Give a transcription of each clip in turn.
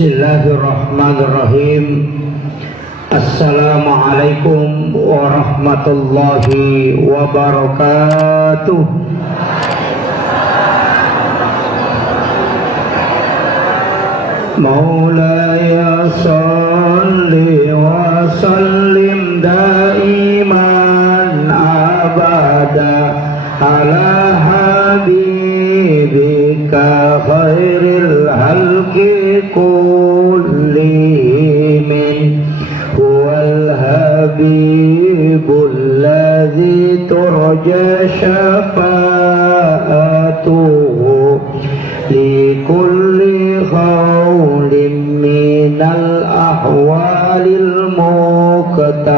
Bismillahirrahmanirrahim. Assalamualaikum warahmatullahi wabarakatuh. Maulaya salli wa sallim daiman abada ala habibika khairil halqi kullihim huwal habibul ladzi turja syafa'atuhu li kulli khawlin minal ahwalil muqtahimi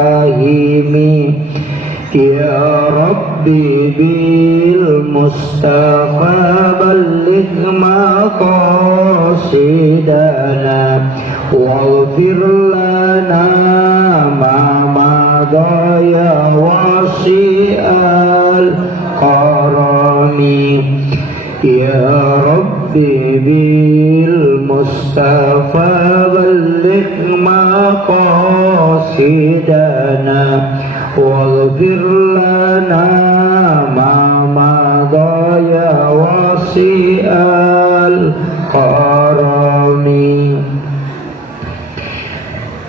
ya rabbi bil mustafa balligh maqasidana waghfir lana ma madha ya wasi'al karami ya rabbi bil mustafa balligh maqasidana waghfir lana ma madha ya wasi'al karami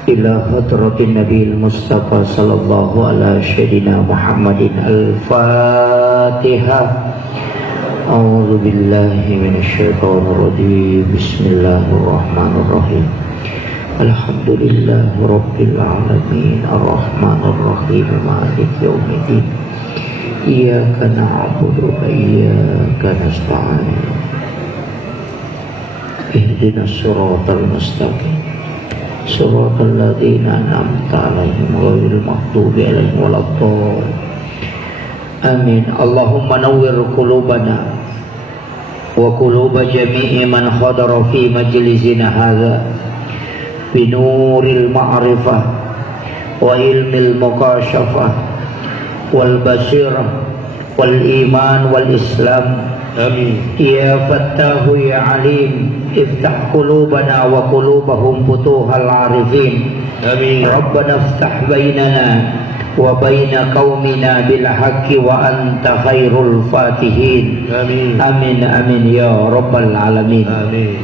ila hadratin Nabil Mustafa sallallahu ala sayyidina Muhammadin al-Fatihah. A'udzu billahi minasyaitonir rajim. Bismillahirrahmanirrahim. Alhamdulillahi rabbil alamin arrahmanir rahim maliki yaumiddin. Iyyaka na'budu wa iyyaka nasta'in. Ihdinas siratal mustaqim. Siratal ladzina an'amta 'alaihim ghairil maghdubi 'alaihim waladdallin. Amin. Allahumma nawwir qulubana wa quluba jami'i man hadara fi majlisina hadza binuril ma'rifah wa ilmil muqasyafah wal basirah wal iman wal islam. Amin. Ya Fattahu ya Alim, iftah qulubana wa qulubahum futuhal arifin. Amin. Rabbana iftah bainana wa baina qaumina bil haqqi wa anta khairul fatihin. Amin. Amin amin ya rabbal alamin. Amin.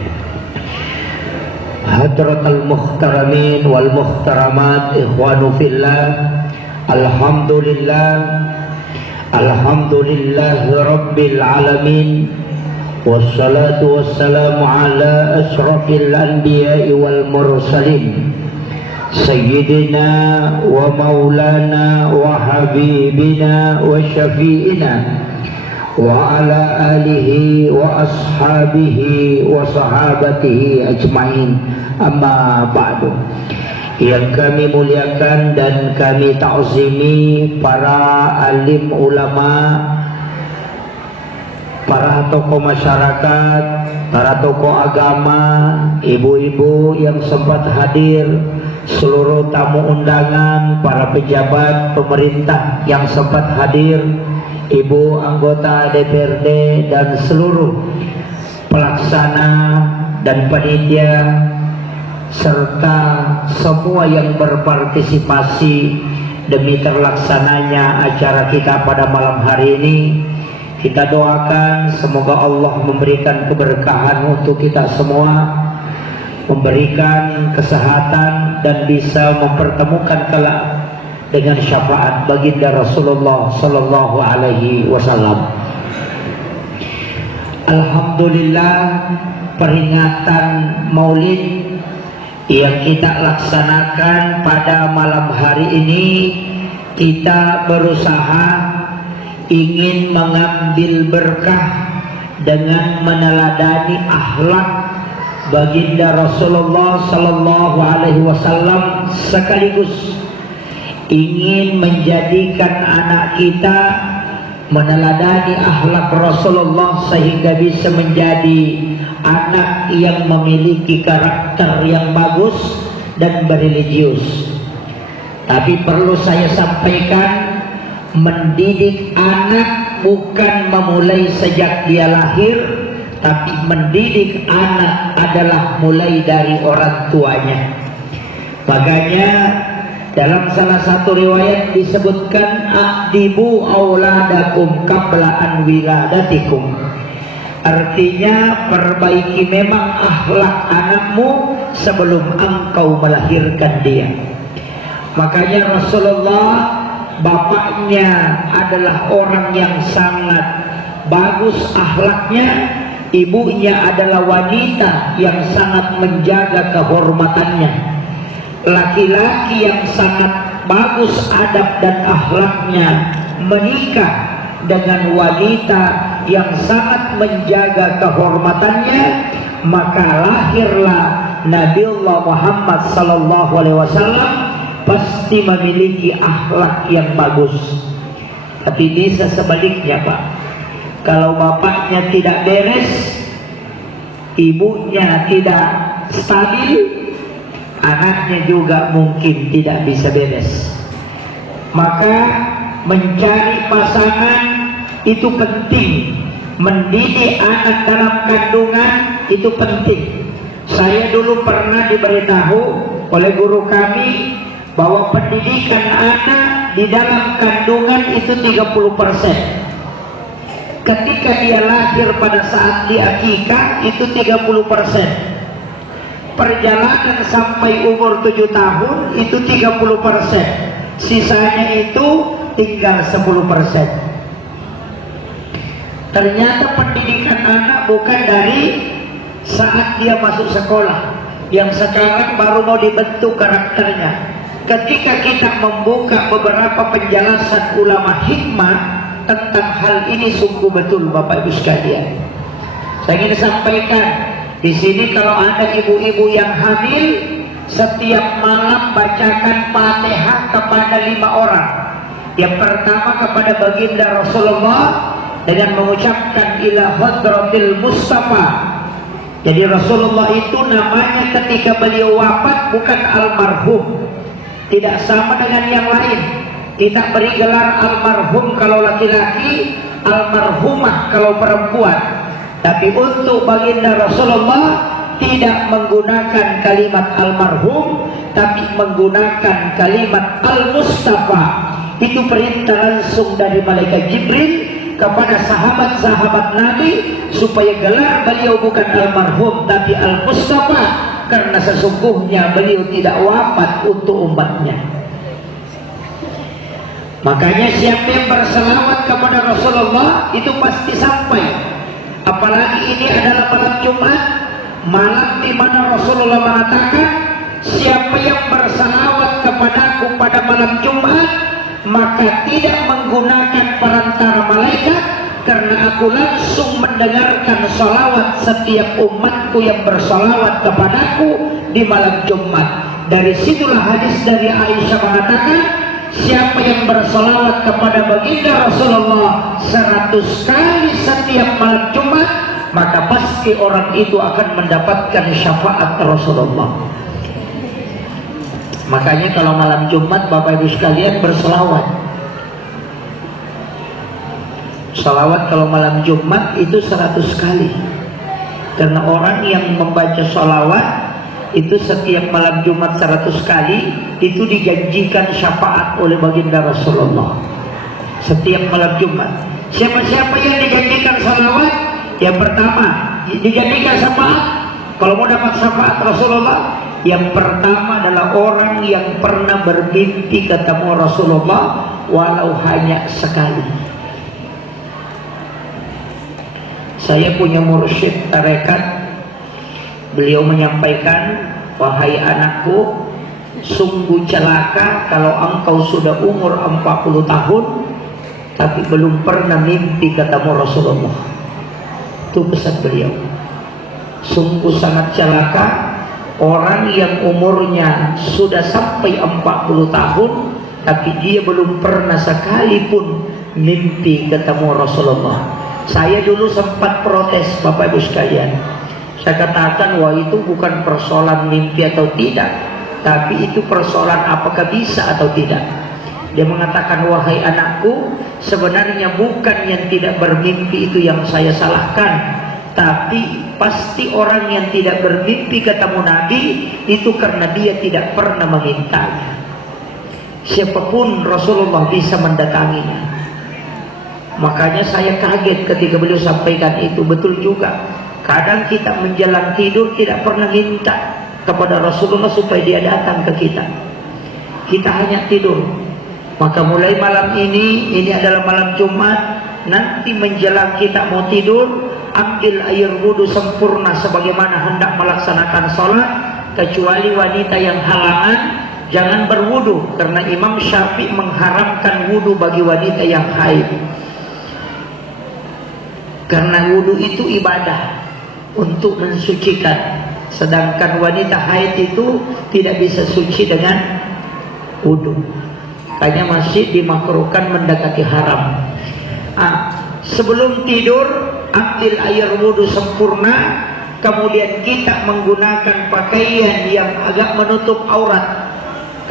Hadratal muhtaramin wal muhtaramat, ikhwanu fillah, alhamdulillah alhamdulillahi rabbil alamin, wassalatu wassalamu ala ashrafil anbiya'i wal mursalin, sayyidina wa maulana wa habibina wa syafi'ina wa ala alihi wa ashabihi wa sahabatihi ajma'in. Amma ba'du. Yang kami muliakan dan kami ta'zimi para alim ulama, para tokoh masyarakat, para tokoh agama, ibu-ibu yang sempat hadir, seluruh tamu undangan, para pejabat pemerintah yang sempat hadir, ibu anggota DPRD dan seluruh pelaksana dan panitia serta semua yang berpartisipasi demi terlaksananya acara kita pada malam hari ini. Kita doakan semoga Allah memberikan keberkahan untuk kita semua, memberikan kesehatan dan bisa mempertemukan kelak dengan syafaat baginda Rasulullah sallallahu alaihi wasallam. Alhamdulillah, peringatan Maulid yang kita laksanakan pada malam hari ini, kita berusaha ingin mengambil berkah dengan meneladani akhlak baginda Rasulullah sallallahu alaihi wasallam, sekaligus ingin menjadikan anak kita meneladani akhlak Rasulullah sehingga bisa menjadi anak yang memiliki karakter yang bagus dan bereligius. Tapi perlu saya sampaikan, mendidik anak bukan memulai sejak dia lahir, tapi mendidik anak adalah mulai dari orang tuanya. Makanya dalam salah satu riwayat disebutkan adibu auladakum qabla an wiladatikum. Artinya perbaiki memang akhlak anakmu sebelum engkau melahirkan dia. Makanya Rasulullah bapaknya adalah orang yang sangat bagus akhlaknya, ibunya adalah wanita yang sangat menjaga kehormatannya. Laki-laki yang sangat bagus adab dan akhlaknya menikah dengan wanita yang sangat menjaga kehormatannya, maka lahirlah Nabiullah Muhammad sallallahu alaihi wasallam pasti memiliki akhlak yang bagus. Tapi bisa sebaliknya, Pak. Kalau bapaknya tidak beres, ibunya tidak stabil, anaknya juga mungkin tidak bisa beres. Maka mencari pasangan itu penting, mendidik anak dalam kandungan itu penting. Saya dulu pernah diberitahu oleh guru kami bahwa pendidikan anak di dalam kandungan itu 30%. Ketika dia lahir pada saat diakikah itu 30%. Perjalanan sampai umur 7 tahun itu 30%. Sisanya itu tinggal 10%. Ternyata pendidikan anak bukan dari saat dia masuk sekolah, yang sekarang baru mau dibentuk karakternya. Ketika kita membuka beberapa penjelasan ulama hikmah tentang hal ini, sungguh betul Bapak Ibu sekalian. Saya ingin sampaikan di sini, kalau ada ibu-ibu yang hamil, setiap malam bacakan Fatihah kepada 5 orang. Yang pertama kepada baginda Rasulullah dengan mengucapkan ila hadratil Mustafa. Jadi Rasulullah itu namanya ketika beliau wafat bukan almarhum, tidak sama dengan yang lain. Kita beri gelar almarhum kalau laki-laki, almarhumah kalau perempuan. Tapi untuk baginda Rasulullah tidak menggunakan kalimat almarhum, tapi menggunakan kalimat al-Mustafa. Itu perintah langsung dari malaikat Jibril kepada sahabat-sahabat Nabi supaya gelar beliau bukan almarhum tapi al-Mustafa, karena sesungguhnya beliau tidak wafat untuk umatnya. Makanya siapa yang berselawat kepada Rasulullah itu pasti sampai. Apalagi ini adalah malam Jumat, malam di mana Rasulullah mengatakan, siapa yang berselawat kepadaku pada malam Jumat, maka tidak menggunakan perantara malaikat, karena aku langsung mendengarkan salawat setiap umatku yang bersalawat kepadaku di malam Jumat. Dari situlah hadis dari Aisyah mengatakan, siapa yang bersalawat kepada baginda Rasulullah 100 kali setiap malam Jumat, maka pasti orang itu akan mendapatkan syafaat Rasulullah. Makanya kalau malam Jumat Bapak Ibu sekalian berselawat. Salawat kalau malam Jumat itu 100 kali. Karena orang yang membaca salawat itu setiap malam Jumat 100 kali, itu dijanjikan syafaat oleh baginda Rasulullah. Setiap malam Jumat. Siapa-siapa yang dijanjikan salawat, yang pertama dijanjikan syafaat. Kalau mau dapat syafaat Rasulullah, yang pertama adalah orang yang pernah bermimpi ketemu Rasulullah walau hanya sekali. Saya punya mursyid tarekat, beliau menyampaikan, wahai anakku, sungguh celaka kalau engkau sudah umur 40 tahun tapi belum pernah mimpi ketemu Rasulullah. Itu pesan beliau. Sungguh sangat celaka orang yang umurnya sudah sampai 40 tahun tapi dia belum pernah sekalipun mimpi ketemu Rasulullah. Saya dulu sempat protes Bapak Ibu sekalian. Saya katakan, wah itu bukan persoalan mimpi atau tidak, tapi itu persoalan apakah bisa atau tidak. Dia mengatakan, wahai anakku, sebenarnya bukan yang tidak bermimpi itu yang saya salahkan, Tapi pasti orang yang tidak bermimpi ketemu Nabi itu karena dia tidak pernah memintanya. Siapapun Rasulullah bisa mendatanginya. Makanya saya kaget ketika beliau sampaikan itu. Betul juga. Kadang kita menjelang tidur tidak pernah minta kepada Rasulullah supaya dia datang ke kita. Kita hanya tidur. Maka mulai malam ini adalah malam Jumat, nanti menjelang kita mau tidur, ambil air wudu sempurna sebagaimana hendak melaksanakan sholat, kecuali wanita yang halangan jangan berwudu, karena Imam Syafi'i mengharamkan wudu bagi wanita yang haid. Karena wudu itu ibadah untuk mensucikan, sedangkan wanita haid itu tidak bisa suci dengan wudu. Makanya masih dimakruhkan mendekati haram. Sebelum tidur ambil air wudu sempurna, kemudian kita menggunakan pakaian yang agak menutup aurat,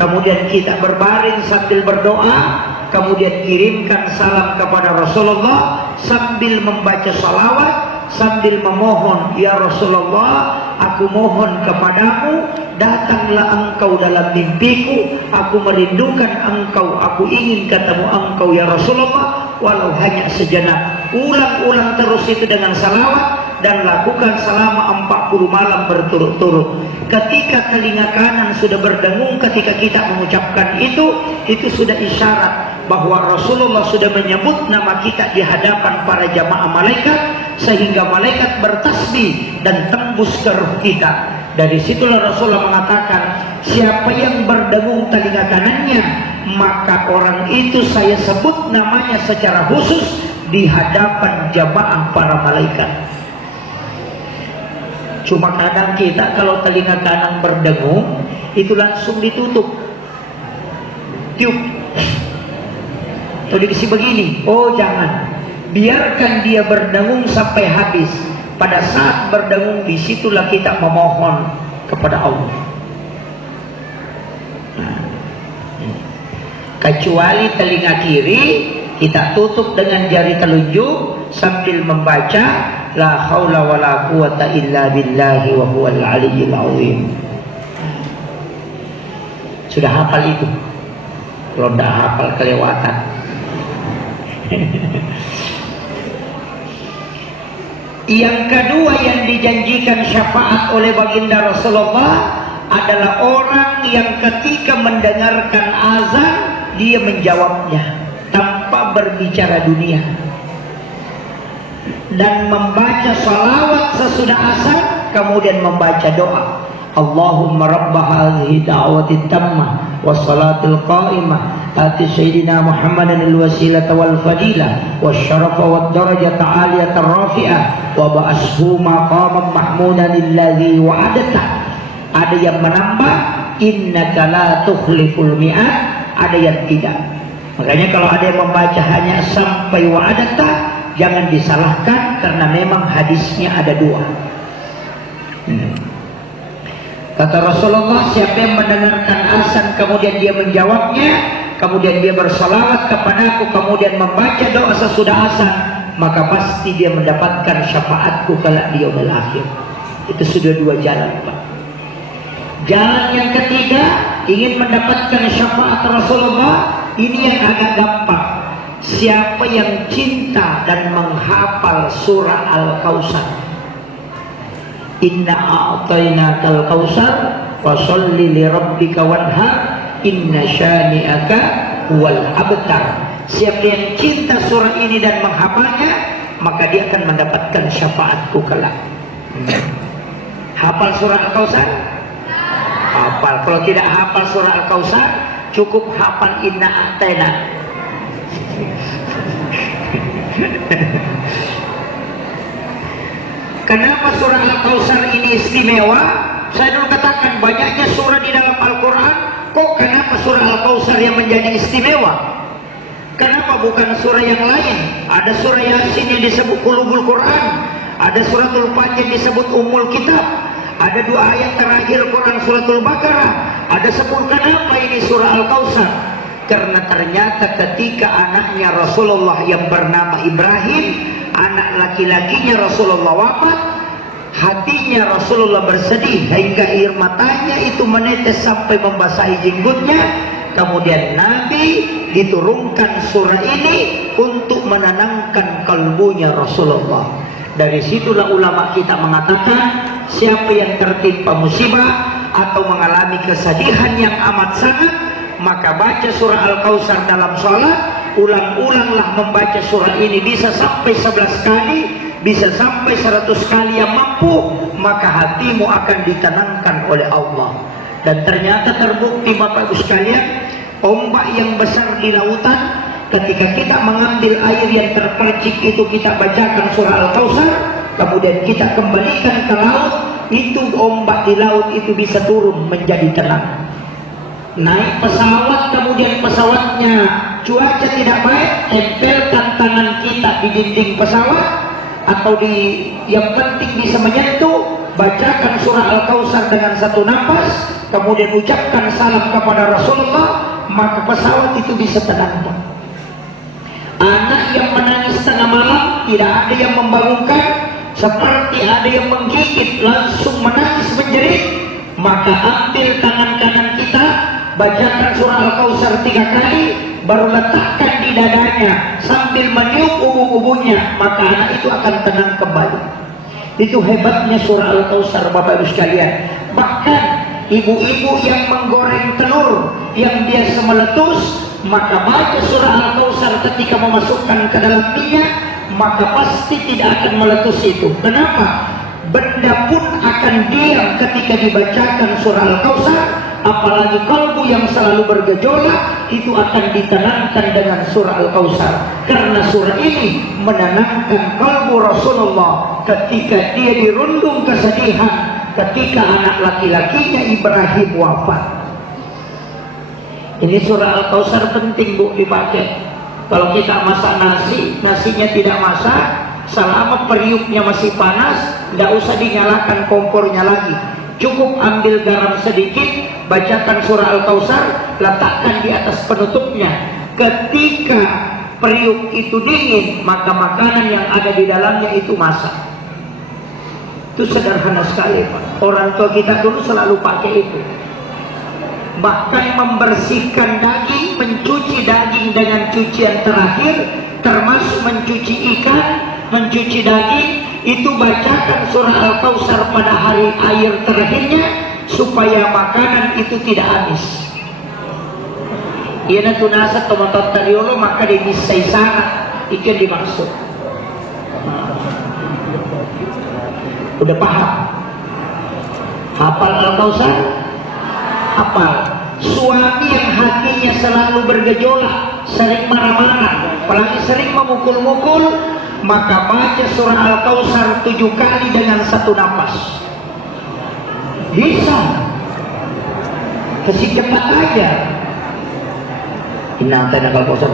kemudian kita berbaring sambil berdoa, kemudian kirimkan salam kepada Rasulullah sambil membaca salawat, sambil memohon, ya Rasulullah, aku mohon kepadamu, datanglah engkau dalam mimpiku, aku merindukan engkau, aku ingin ketemu engkau ya Rasulullah, walau hanya sejenak. Ulang-ulang terus itu dengan salawat dan lakukan selama 40 malam berturut-turut. Ketika telinga kanan sudah berdengung ketika kita mengucapkan itu sudah isyarat bahwa Rasulullah sudah menyebut nama kita di hadapan para jamaah malaikat, sehingga malaikat bertasbih dan tembus ke ruh kita. Dari situlah Rasulullah mengatakan, siapa yang berdengung telinga kanannya, maka orang itu saya sebut namanya secara khusus di hadapan jamaah para malaikat. Cuma kadang kita kalau telinga kanan berdengung itu langsung ditutup, tiup, atau dikasih begini. Oh jangan, biarkan dia berdengung sampai habis. Pada saat berdengung disitulah kita memohon kepada Allah. Kecuali telinga kiri kita tutup dengan jari telunjuk sambil membaca la haula wala quwata illa billahi wa huwal aliyyil azim. Sudah hafal itu? Kalau tidak hafal kelewatan. Yang kedua yang dijanjikan syafaat oleh baginda Rasulullah adalah orang yang ketika mendengarkan azan dia menjawabnya tanpa berbicara dunia dan membaca salawat sesudah azan, kemudian membaca doa, Allahumma rabba hadhihi da'wati tammah wassalatul qa'imah ati sayyidina Muhammadan al-wasilata wal fadilah wasyarafa wad darajata aliyata rafi'ah wa ba'ashu maqaman mahmudan alladhi wa'adata. Ada yang menambah innaka la tukhliful mi'ad, ada yang tidak. Makanya kalau ada yang membaca hanya sampai wa'adata, jangan disalahkan karena memang hadisnya ada dua. Kata Rasulullah, siapa yang mendengarkan azan kemudian dia menjawabnya, kemudian dia bersalawat kepadaku, kemudian membaca doa sesudah azan, maka pasti dia mendapatkan syafaatku kelak di yaumil akhir. Itu sudah dua jalan, Pak. Jalan yang ketiga, ingin mendapatkan syafaat Rasulullah, ini yang agak gampang. Siapa yang cinta dan menghafal surah Al-Kautsar, inna a'tainakal kautsar fasholli li rabbika wanhar inna syani'aka huwal abtar. Siapa yang cinta surah ini dan menghafalnya, maka dia akan mendapatkan syafaatku kelak. Hafal surah Al-Kautsar? Hafal. Kalau tidak hafal surah Al-Kautsar, cukup hafal inna a'taina. Kenapa surah Al-Kautsar ini istimewa? Saya dulu katakan banyaknya surah di dalam Al-Quran, kok kenapa surah Al-Kautsar yang menjadi istimewa? Kenapa bukan surah yang lain? Ada surah Yasin yang disebut Qulubul Quran, ada suratul Fatiha yang disebut Ummul Kitab, ada dua ayat terakhir Quran suratul Baqarah, ada 10. Kenapa ini surah Al-Kautsar? Karena ternyata ketika anaknya Rasulullah yang bernama Ibrahim, anak laki-lakinya Rasulullah wafat, hatinya Rasulullah bersedih hingga air matanya itu menetes sampai membasahi jenggotnya. Kemudian Nabi diturunkan surah ini untuk menenangkan kalbunya Rasulullah. Dari situlah ulama kita mengatakan, siapa yang tertimpa musibah atau mengalami kesedihan yang amat sangat, maka baca surah Al-Kautsar dalam sholat, ulang-ulanglah membaca surah ini, bisa sampai 11 kali, bisa sampai 100 kali yang mampu, maka hatimu akan ditenangkan oleh Allah. Dan ternyata terbukti Bapak Ibu sekalian, ombak yang besar di lautan, ketika kita mengambil air yang terpercik itu kita bacakan surah Al-Kautsar, kemudian kita kembalikan ke laut, itu ombak di laut itu bisa turun menjadi tenang. Naik pesawat, kemudian pesawatnya cuaca tidak baik, tempelkan tangan kita di dinding pesawat atau di yang penting bisa menyentuh, bacakan surah Al-Kautsar dengan satu nafas, kemudian ucapkan salam kepada Rasulullah, maka pesawat itu bisa tenang. Anak yang menangis tengah malam, tidak ada yang membangunkan, seperti ada yang menggigit, langsung menangis menjerit, maka ambil tangan kanan kita, bacakan surah Al-Kautsar 3 kali, baru letakkan di dadanya sambil meniup ubun-ubunnya, maka anak itu akan tenang kembali. Itu hebatnya surah Al-Kautsar Bapak Ibu sekalian. Bahkan ibu-ibu yang menggoreng telur yang biasa meletus, maka baca surah Al-Kautsar ketika memasukkan ke dalam minyak, maka pasti tidak akan meletus itu. Kenapa? Benda pun akan diam ketika dibacakan surah Al-Kautsar, apalagi kalbu yang selalu bergejolak itu akan ditenangkan dengan surah Al-Kautsar. Karena surah ini menenangkan kalbu Rasulullah ketika dia dirundung kesedihan ketika anak laki-lakinya Ibrahim wafat. Ini surah Al-Kautsar penting Bu dipakai. Kalau kita masak nasi, nasinya tidak masak, selama periuknya masih panas, tidak usah dinyalakan kompornya lagi. Cukup ambil garam sedikit, bacakan surah Al-Kautsar, letakkan di atas penutupnya. Ketika periuk itu dingin, maka makanan yang ada di dalamnya itu masak. Itu sederhana sekali Pak. Orang tua kita dulu selalu pakai itu. Bahkan membersihkan daging, mencuci daging dengan cucian terakhir, termasuk mencuci ikan, mencuci daging, itu bacakan surah Al-Kautsar pada hari air terakhirnya supaya makanan itu tidak habis. Ia tunasa tomatot tariolo maka dimisai sana ikan dimaksud. Udah paham? Hafal Al-Kautsar? Hafal. Suami yang hatinya selalu bergejolak, sering marah-marah, apalagi sering memukul-mukul, maka baca surah Al-Kautsar 7 kali dengan satu nafas. Bisa. Kasih cepat aja. Inna-atayna Al-Kautsar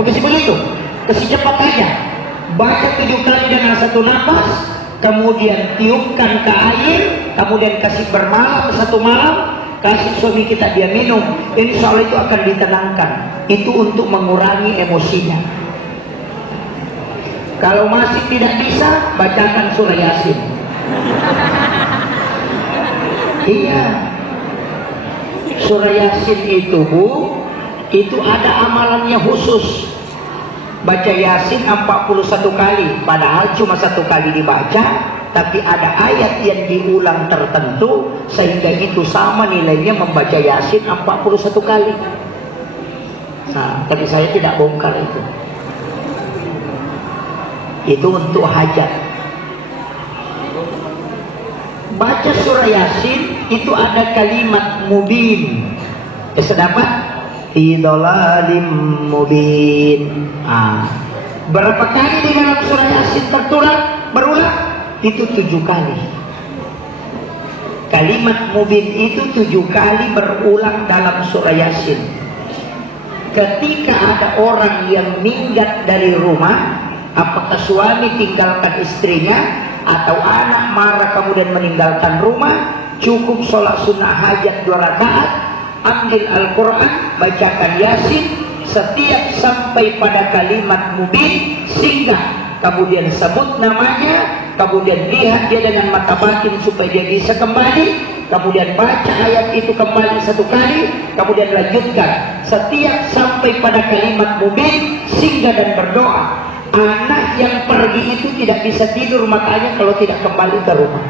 begitu begitu. Kasih cepat aja. Baca 7 kali dengan satu nafas, kemudian tiupkan ke air, kemudian kasih bermalam 1 malam, kasih suami kita dia minum. Insya Allah itu akan ditenangkan. Itu untuk mengurangi emosinya. Kalau masih tidak bisa, bacakan surah Yasin. Iya. Surah Yasin itu Bu, itu ada amalannya khusus. Baca Yasin 41 kali, padahal cuma 1 kali dibaca, tapi ada ayat yang diulang tertentu sehingga itu sama nilainya membaca Yasin 41 kali. Nah, tapi saya tidak bongkar itu. Itu untuk hajat. Baca surah Yasin itu ada kalimat mubin. Bisa dapat? Fi dhalalim mubin. Berapa kali di dalam surah Yasin berulang? Itu 7 kali. Kalimat mubin itu 7 kali berulang dalam surah Yasin. Ketika ada orang yang minggat dari rumah, apakah suami tinggalkan istrinya atau anak marah kemudian meninggalkan rumah, cukup sholat sunnah hajat 2 rakaat, ambil Al-Quran, bacakan Yasin, setiap sampai pada kalimat mubin, singgah, kemudian sebut namanya, kemudian lihat dia dengan mata batin supaya dia bisa kembali, kemudian baca ayat itu kembali satu kali, kemudian lanjutkan. Setiap sampai pada kalimat mubin, singgah dan berdoa. Anak yang pergi itu tidak bisa tidur matanya kalau tidak kembali ke rumah.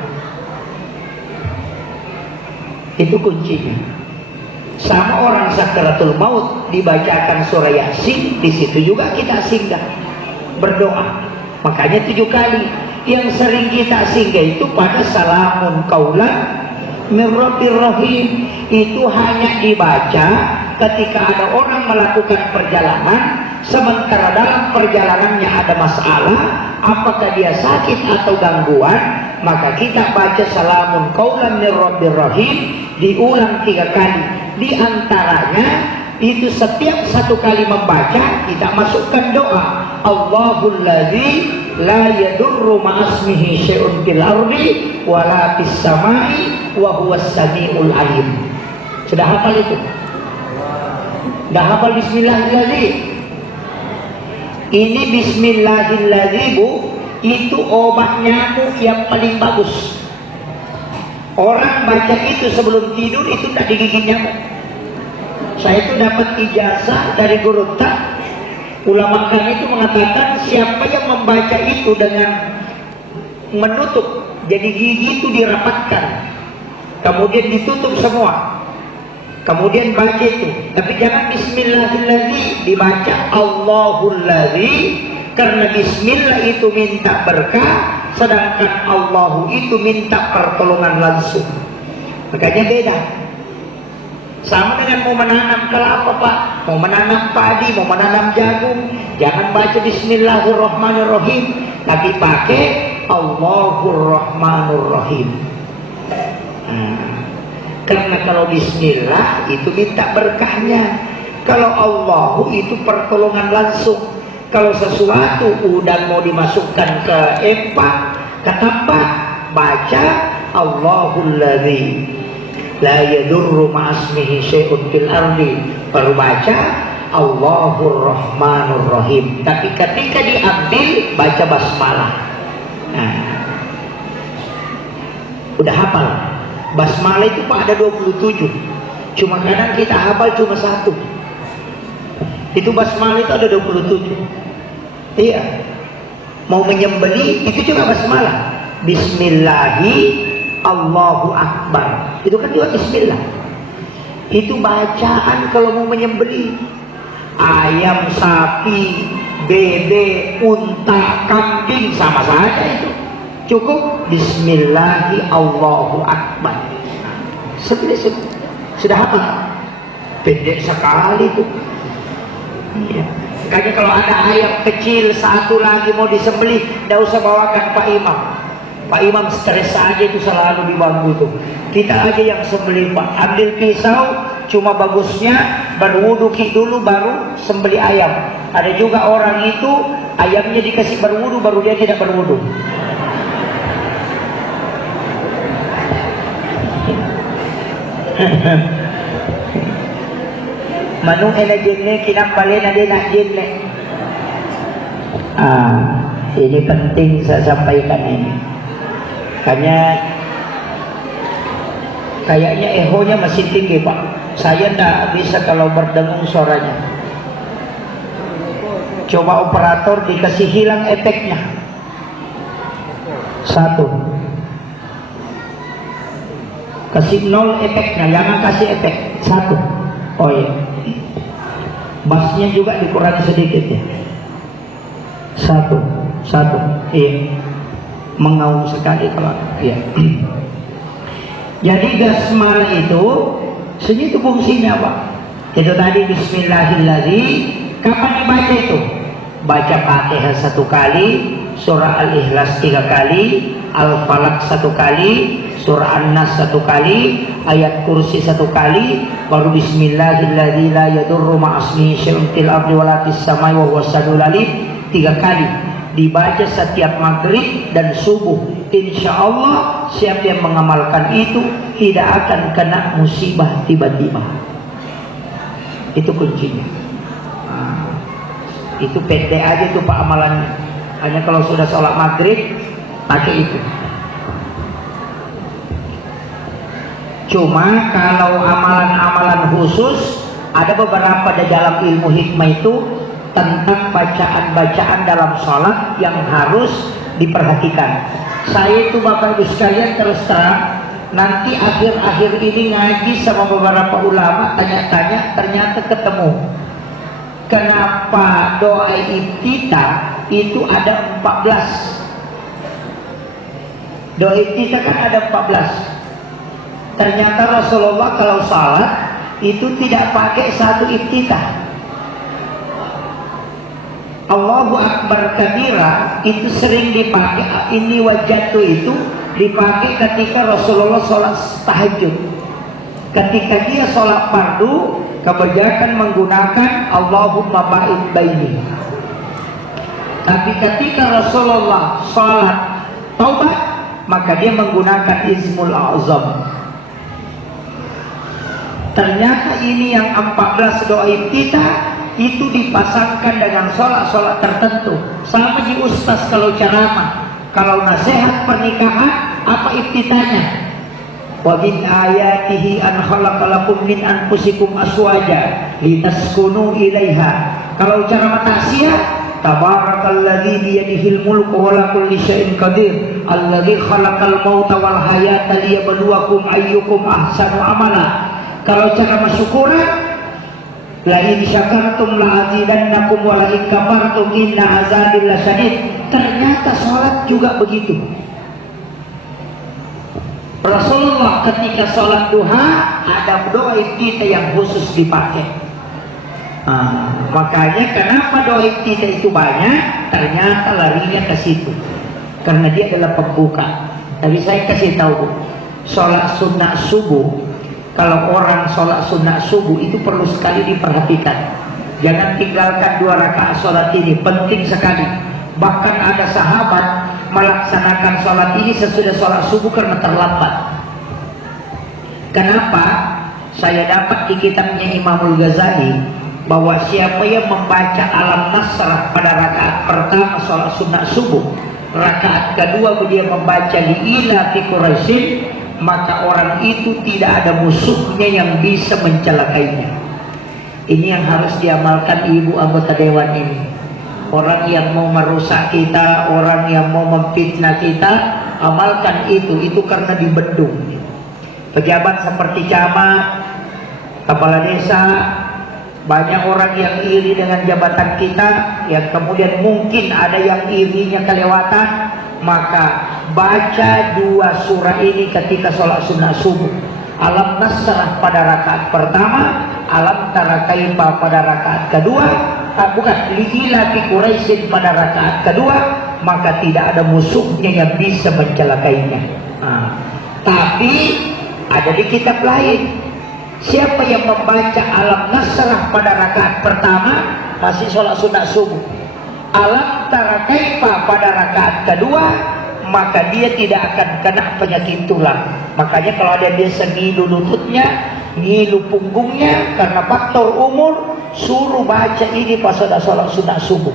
Itu kuncinya. Sama orang sakaratul maut dibacakan surah Yasin, di situ juga kita singgah berdoa. Makanya 7 kali. Yang sering kita singgah itu pada salamun qaulan mir rabbir rahim. Itu hanya dibaca ketika ada orang melakukan perjalanan, sementara dalam perjalanannya ada masalah, apakah dia sakit atau gangguan, maka kita baca salamun qaulan mir rabbir rahim, diulang 3 kali. Di antaranya itu setiap 1 kali membaca kita masukkan doa Allahul ladzi la yadurru ma'asmihi syai'un fil ardi wala fis samai wa huwas samiul alim. Sudah hafal itu? Sudah hafal bismillahirrahmanirrahim? Ini bismillahirrahmanirrahim, Bu, itu obat nyamuk yang paling bagus. Orang baca itu sebelum tidur itu tak digigit nyamuk. Saya itu dapat ijazah dari guru tak. Ulama kami itu mengatakan siapa yang membaca itu dengan menutup, jadi gigi itu dirapatkan, kemudian ditutup semua, kemudian baca itu. Tapi jangan bismillahirrahmanirrahim, dibaca Allahul ladzi, karena bismillah itu minta berkah, sedangkan Allahu itu minta pertolongan langsung. Makanya beda. Sama dengan mau menanam kelapa, Pak, mau menanam padi, mau menanam jagung, jangan baca bismillahirrahmanirrahim, tapi pakai Allahur Rahmanur Rahim. Karena kalau bismillah itu minta berkahnya, kalau Allahu itu pertolongan langsung. Kalau sesuatu udah mau dimasukkan ke empang, ke tapak, baca Allahul ladzi la yadurru ma'asmihi syai'un fil ardi, baru baca Allahur Rahmanur Rahim. Tapi ketika diambil baca basmalah. Udah hafal. Basmalah itu Pak ada 27. Cuma kadang kita hafal cuma 1. Itu basmalah itu ada 27. Iya. Mau menyembelih itu juga basmalah. Bismillahi Allahu Akbar, itu kan juga bismillah. Itu bacaan kalau mau menyembelih. Ayam, sapi, bebek, unta, kambing sama saja itu. Cukup bismillahi Allahu Akbar. Sudah hafal? Pendek sekali itu. Iya. Makanya kalau ada ayam kecil 1 lagi mau disembelih, tidak usah bawakan Pak Imam. Pak Imam stres aja itu, selalu dibantu itu. Kita aja yang sembelih, Pak. Ambil pisau, cuma bagusnya berwudu dulu baru sembelih ayam. Ada juga orang itu ayamnya dikasih berwudu baru dia tidak berwudu. Manu ena jinne kinambale nade nak jinne. Ini penting saya sampaikan ini. Kayaknya ehonya masih tinggi, Pak. Saya tidak bisa kalau berdengung suaranya. Coba operator dikasih hilang efeknya. 1. Kasih 0 efeknya, jangan kasih efek. 1. Oh iya. Bassnya juga dikurangi sedikit ya. 1. Iya. Mengaum sekali kalau ya. Jadi basmalah itu segitu fungsinya, Pak. Itu tadi bismillahirrahmanirrahim. Kapan dibaca itu? Baca Fatihah 1 kali, surah Al-Ikhlas 3 kali, Al-Falaq 1 kali, surah An-Nas 1 kali, ayat kursi 1 kali, baru bismillahirrahmanirrahim la yadurru ma'asmihi syai'un fil ardi wala fis samai wa huwas samiul alim 3 kali. Dibaca setiap maghrib dan subuh. Insya Allah siapa yang mengamalkan itu tidak akan kena musibah tiba-tiba. Itu kuncinya. Itu PT aja tuh Pak amalannya. Hanya kalau sudah sholat maghrib pakai itu. Cuma kalau amalan-amalan khusus ada beberapa di dalam ilmu hikmah itu tentang bacaan-bacaan dalam sholat yang harus diperhatikan. Saya itu Bapak Ibu sekalian terus terang, nanti akhir-akhir ini ngaji sama beberapa ulama, tanya-tanya, ternyata ketemu kenapa doa iftitah itu ada 14. Doa iftitah kan ada 14. Ternyata Rasulullah kalau salat itu tidak pakai satu iftitah. Allahu Akbar kabira itu sering dipakai, ini wajatu itu dipakai ketika Rasulullah sholat tahajud. Ketika dia sholat fardu, kebanyakan menggunakan Allahumma ba'id baini. Tapi ketika Rasulullah sholat taubat, maka dia menggunakan Ismul A'zam. Ternyata ini yang 14 doa iftitah itu dipasangkan dengan sholat-sholat tertentu. Sama di ustaz kalau ceramah, kalau nasihat pernikahan, apa iftitahnya? Wa min ayatihi an khalaqalakum min anfusikum aswaja litaskunu ilaiha. Kalau ceramah taksiah, tabarakalladzi biyadihil mulku wa ala kulli syai'in qadir alladzi khalaqal mauta wal hayata liyabluwakum ayyukum ahsanu amala. Kalau ceramah syukuran, la in syakartum la azidannakum wa la in kafartum inna azabi lasyadid. Ternyata sholat juga begitu. Rasulullah ketika sholat duha ada doa iftitah yang khusus dipakai. Makanya kenapa doa iftitah itu banyak? Ternyata larinya ke situ karena dia adalah pembuka. Tapi saya kasih tahu, sholat sunnah subuh, kalau orang sholat sunnah subuh itu perlu sekali diperhatikan. Jangan tinggalkan 2 rakaat sholat ini, penting sekali. Bahkan ada sahabat melaksanakan sholat ini sesudah sholat subuh karena terlambat. Kenapa? Saya dapat di kitabnya Imamul Ghazali bahwa siapa yang membaca Alam Nasrah pada rakaat pertama sholat sunnah subuh, rakaat kedua dia membaca Li'ila fi Quraisyin, maka orang itu tidak ada musuhnya yang bisa mencelakainya. Ini yang harus diamalkan ibu anggota dewan ini. Orang yang mau merusak kita, orang yang mau memfitnah kita, amalkan itu karena dibendung. Pejabat seperti camat, kepala desa, banyak orang yang iri dengan jabatan kita, yang kemudian mungkin ada yang irinya kelewatan. Maka baca 2 surah ini ketika sholat sunnah subuh. Alam Nasrah pada rakaat pertama, Alam Tara Kaifa pada rakaat kedua, Li'ila fi Quraisyin pada rakaat kedua, maka tidak ada musuhnya yang bisa mencelakainya. Tapi ada di kitab lain, siapa yang membaca Alam Nasrah pada rakaat pertama masih sholat sunnah subuh, Alam Tara Kaifa pada rakaat kedua, maka dia tidak akan kena penyakit tulang. Makanya kalau ada dia ngilu lututnya, ngilu punggungnya karena faktor umur, suruh baca ini pas ada sholat sunnah subuh.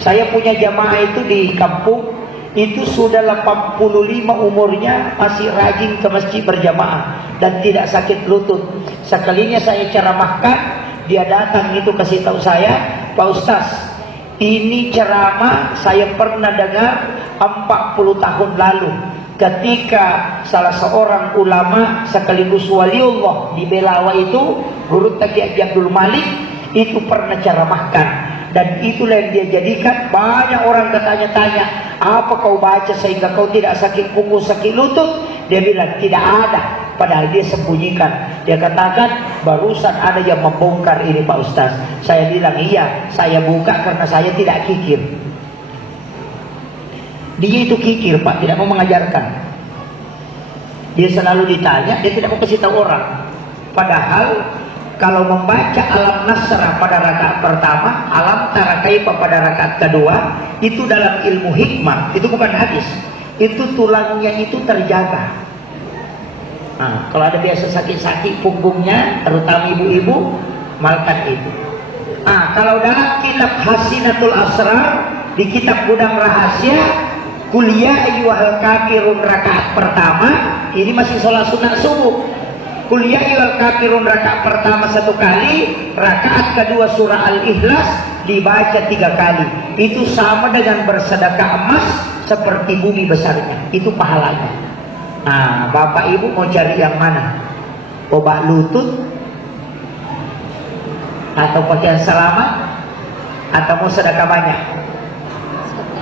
Saya punya jamaah itu di kampung, itu sudah 85 umurnya, masih rajin ke masjid berjamaah dan tidak sakit lutut. Sekalinya saya ceramahkan, dia datang itu kasih tahu saya, Pak Ustaz, ini ceramah saya pernah dengar 40 tahun lalu ketika salah seorang ulama sekaligus waliullah di Belawa itu, Guru Taqi Haji Abdul Malik, itu pernah ceramahkan, dan itulah yang dia jadikan banyak orang bertanya-tanya, apa kau baca sehingga kau tidak sakit punggung, sakit lutut? Dia bilang tidak ada, padahal dia sembunyikan. Dia katakan barusan ada yang membongkar ini Pak Ustaz. Saya bilang iya, saya buka karena saya tidak kikir. Dia itu kikir Pak, tidak mau mengajarkan. Dia selalu ditanya, dia tidak mau kasih tahu orang. Padahal kalau membaca Alam Nasrah pada rakaat pertama, Alam Tara Kaifa pada rakaat kedua, itu dalam ilmu hikmah, itu bukan hadis, itu tulangnya itu terjaga. Kalau ada biasa sakit-sakit punggungnya, terutama ibu-ibu, malkan itu. Kalau dalam kitab Hasinatul Asrar, di kitab Gudang Rahasia, kuliah ayyuhal kafirun rakaat pertama, ini masih sholat sunat subuh. Kuliah ayyuhal kafirun rakaat pertama 1 kali, rakaat kedua surah Al-Ikhlas dibaca 3 kali. Itu sama dengan bersedekah emas seperti bumi besarnya. Itu pahalanya. Bapak ibu mau cari yang mana? Obat lutut atau pakaian selamat atau mau sedekah banyak?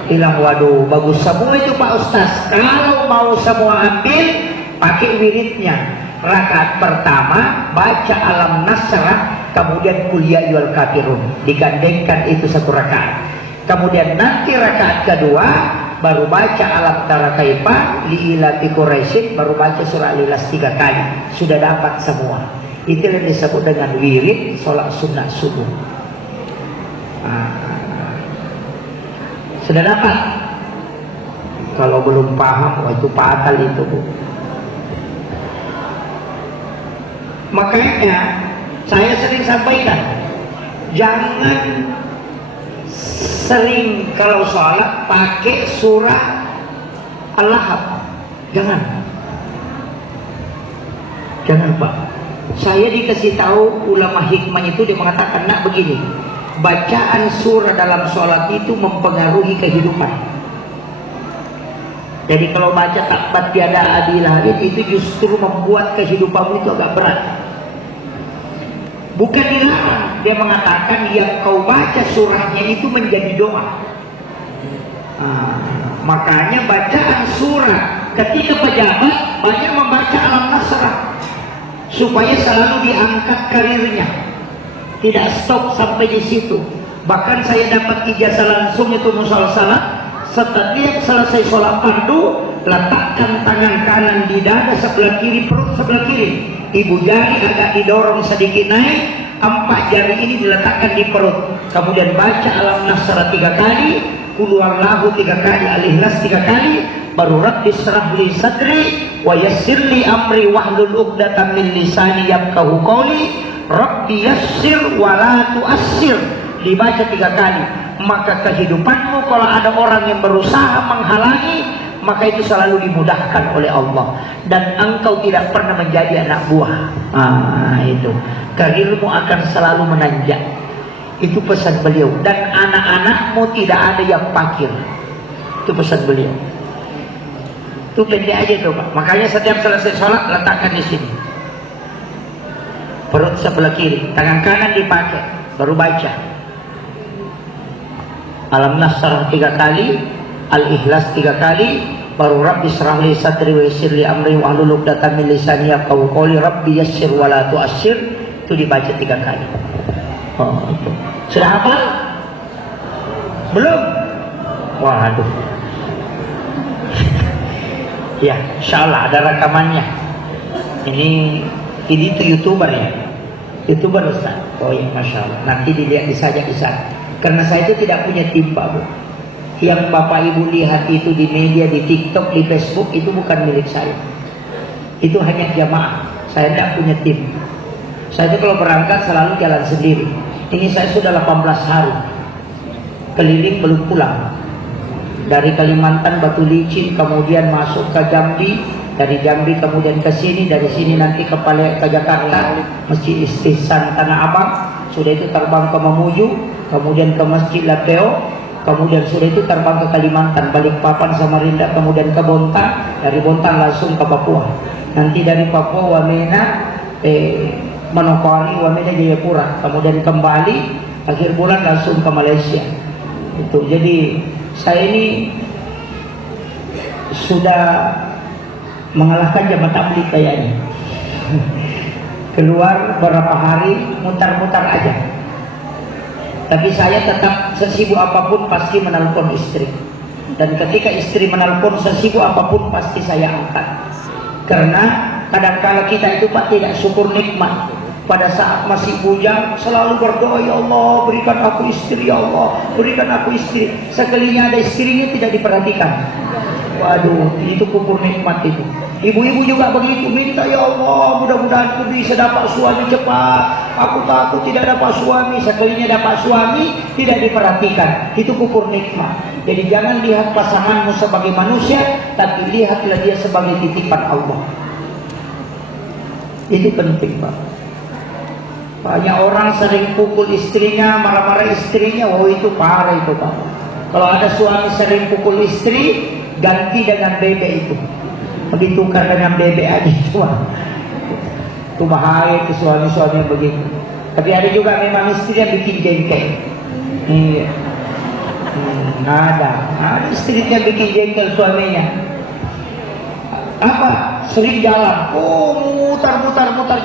Bilang, waduh bagus semua itu Pak Ustaz. Kalau mau semua ambil, pakai wiridnya. Rakaat pertama baca alam nasrah, kemudian kuliah ayyuhal kafirun, digandengkan itu 1 rakaat. Kemudian nanti rakaat kedua baru baca alam tara kaifa liilati quraisy, baru baca surah Al-Ikhlas 3 kali. Sudah dapat semua. Itu yang disebut dengan wirid sholat sunnah subuh. Sudah dapat? Kalau belum paham, itu fatal itu, Bu. Makanya saya sering sampaikan, jangan sering kalau sholat pakai surah Al-Lahab. Jangan Pak. Saya dikasih tahu ulama hikmah itu, dia mengatakan, nak begini, bacaan surah dalam sholat itu mempengaruhi kehidupan. Jadi kalau baca takbat tiada adilah itu justru membuat kehidupanmu itu agak berat. Bukan dilarang, dia mengatakan yang kau baca surahnya itu menjadi doa. Makanya bacaan surah ketika pejabat banyak membaca alam nasrah supaya selalu diangkat karirnya, tidak stop sampai di situ. Bahkan saya dapat ijazah langsung itu musalsalah. Setiap selesai sholat fardu, letakkan tangan kanan di dada sebelah kiri, perut sebelah kiri. Ibu jari agak didorong sedikit naik, 4 jari ini diletakkan di perut. Kemudian baca alam nasrah 3 kali, qul huwallahu 3 kali, Al-Ikhlas 3 kali, baru rabbi shrah li sadri wa yassir li amri wahlul 'uqdatam min lisani yafqahu qawli. Rabbi yassir wa la tu'assir, dibaca 3 kali. Maka kehidupanmu kalau ada orang yang berusaha menghalangi, maka itu selalu dimudahkan oleh Allah, dan engkau tidak pernah menjadi anak buah. Itu karirmu akan selalu menanjak. Itu pesan beliau. Dan anak-anakmu tidak ada yang fakir. Itu pesan beliau. Itu pendek aja tuh Pak. Makanya setiap selesai sholat letakkan di sini, perut sebelah kiri, tangan kanan dipakai, baru baca alam nasrah 3 kali, Al-Ikhlas 3 kali, baru rabbi shrah li sadri wa yassir li amri wahlul 'uqdatam min lisani yafqahu qawli. Rabbi yassir wa la tu'assir, itu dibaca 3 kali. Itu. Sudah hafal? Belum? Waduh. Ya, insyaallah ada rekamannya. Ini tuh YouTuber ya? YouTuber Ustaz? Oh ya, Masya Allah. Nanti dilihat disajak di sana. Karena saya itu tidak punya tim Pak Bu. Yang Bapak Ibu lihat itu di media, di TikTok, di Facebook, itu bukan milik saya. Itu hanya jamaah. Saya tidak punya tim. Saya itu kalau berangkat selalu jalan sendiri. Ini saya sudah 18 hari keliling belum pulang. Dari Kalimantan, Batu Licin, kemudian masuk ke Jambi, dari Jambi kemudian ke sini, dari sini nanti ke Jakarta, Masjid Istihsan Tanah Abang, sudah itu terbang ke Mamuju, kemudian ke Masjid Lapeo, kemudian sudah itu terbang ke Kalimantan, Balikpapan, Samarinda, kemudian ke Bontang, dari Bontang langsung ke Papua, nanti dari Papua Wamena, Manokwari, Wamena, Jayapura, kemudian kembali akhir bulan langsung ke Malaysia. Itu jadi saya ini sudah mengalahkan jamaah tabligh kayaknya. Keluar beberapa hari mutar-mutar aja. Tapi saya tetap sesibuk apapun pasti menelpon istri. Dan ketika istri menelpon sesibuk apapun pasti saya angkat. Karena kadang-kala kita itu Pak tidak syukur nikmat. Pada saat masih bujang selalu berdoa, ya Allah berikan aku istri, ya Allah berikan aku istri. Sekalinya ada istrinya tidak diperhatikan. Waduh, itu kufur nikmat itu. Ibu-ibu juga begitu, minta ya Allah mudah-mudahan aku bisa dapat suami cepat. aku takut tidak dapat suami. Sekalinya dapat suami, tidak diperhatikan. Itu kufur nikmat. Jadi jangan lihat pasanganmu sebagai manusia, tapi lihatlah dia sebagai titipan Allah. Itu penting, Pak. Banyak orang sering pukul istrinya, marah-marah istrinya. Oh, itu parah itu, Pak. Kalau ada suami sering pukul istri, ganti dengan bebek itu. Ditukar dengan bebek aja itu. Itu bahaya itu suami-suami yang begitu. Tapi ada juga memang istri yang bikin jengkel. Iya. Ada istri yang bikin jengkel suaminya. Apa? Sering jalan. Oh, mutar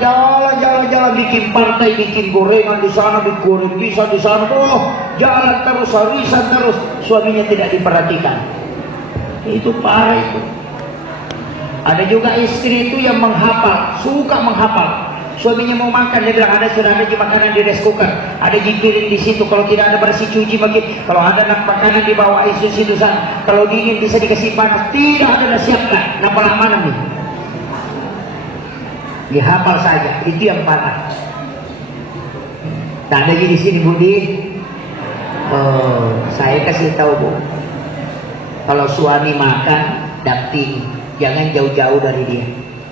jalan, bikin partai, bikin gorengan di sana, bikin goreng pisang di sana. Oh, jalan terus, harisan terus. Suaminya tidak diperhatikan. Itu parah itu. Ada juga istri itu yang menghafal, suka menghafal. Suaminya mau makan, dia bilang sudah ada makanan di rice cooker, ada di piring di situ. Kalau tidak ada bersih cuci bagi. Kalau ada makanan di bawah isu situ sana. Kalau dingin bisa dikasih panas. Tidak ada siapkan. Nampaklah mana nih? Dihafal saja. Itu yang parah. Tak ada di sini Budi. Oh, saya kasih tahu Bu. Kalau suami makan, dampingi. Jangan jauh-jauh dari dia.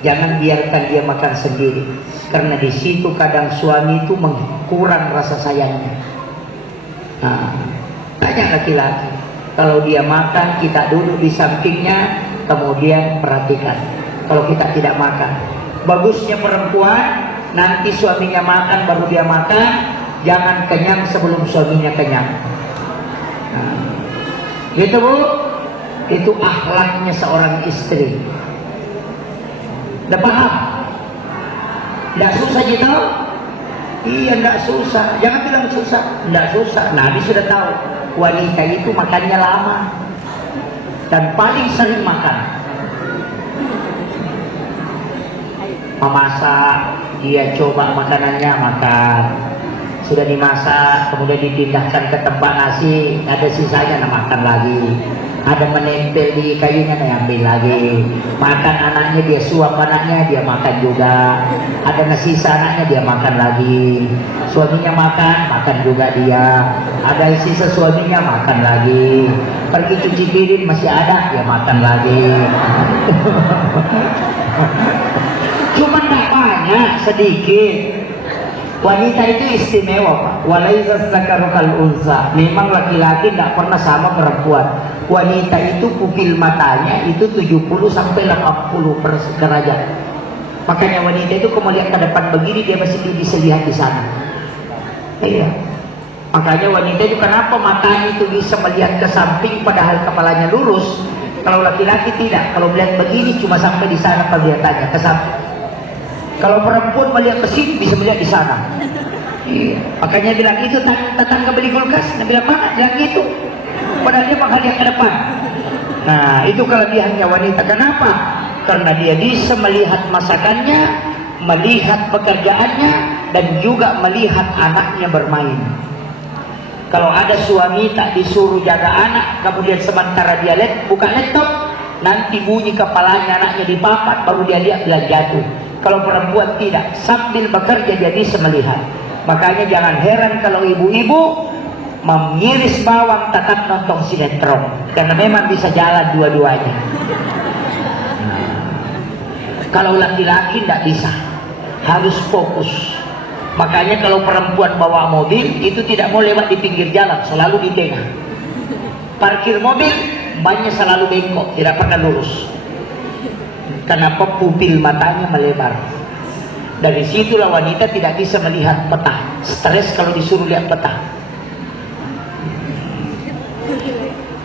Jangan biarkan dia makan sendiri. Karena di situ kadang suami itu kurang rasa sayangnya. Nah, banyak laki-laki. Kalau dia makan, kita duduk di sampingnya, kemudian perhatikan. Kalau kita tidak makan. Bagusnya perempuan, nanti suaminya makan, baru dia makan. Jangan kenyang sebelum suaminya kenyang. Nah, gitu Bu. Itu akhlaknya seorang istri. Udah paham? Tidak susah gitu? Iya, tidak susah. Jangan bilang susah. Tidak susah. Nabi sudah tahu. Wanita itu makannya lama. Dan paling sering makan. Memasak, dia coba makanannya, makan. Sudah dimasak, kemudian dipindahkan ke tempat nasi, ada sisanya, makan lagi. Ada menempel di kayunya, ambil lagi. Makan anaknya, dia suap anaknya, dia makan juga. Ada sisa anaknya, dia makan lagi. Suaminya makan juga dia. Ada sisa suaminya, makan lagi. Pergi cuci piring, masih ada, dia makan lagi. Cuma tak banyak, sedikit. Wanita itu istimewa, Pak. Walaisa dzakaru kal unsa. Memang laki-laki tidak pernah sama perempuan. Wanita itu pupil matanya itu 70 sampai 80 derajat. Makanya wanita itu kalau lihat ke depan begini, dia masih bisa lihat di sana. Iya. Makanya wanita itu kenapa matanya itu bisa melihat ke samping padahal kepalanya lurus. Kalau laki-laki tidak. Kalau melihat begini cuma sampai di sana penglihatannya, ke samping. Kalau perempuan melihat ke sini bisa melihat di sana. Iya. Makanya bilang itu tetangga beli kulkas. Dia bilang mana? Bilang gitu. Padahal dia menghadap ke depan. Nah, itu kelebihannya wanita. Kenapa? Karena dia bisa melihat masakannya, melihat pekerjaannya, dan juga melihat anaknya bermain. Kalau ada suami tak disuruh jaga anak, kemudian sementara dia buka laptop, nanti bunyi kepalanya anaknya dipapat, baru dia lihat bilang jatuh. Kalau perempuan tidak, sambil bekerja dia bisa melihat. Makanya jangan heran kalau ibu-ibu mengiris bawang tetap nonton sinetron, karena memang bisa jalan dua-duanya. Kalau laki-laki tidak bisa, harus fokus. Makanya kalau perempuan bawa mobil itu tidak mau lewat di pinggir jalan, selalu di tengah. Parkir mobil bannya selalu bengkok, tidak pernah lurus. Kenapa? Pupil matanya melebar. Dari situlah wanita tidak bisa melihat peta. Stres kalau disuruh lihat peta.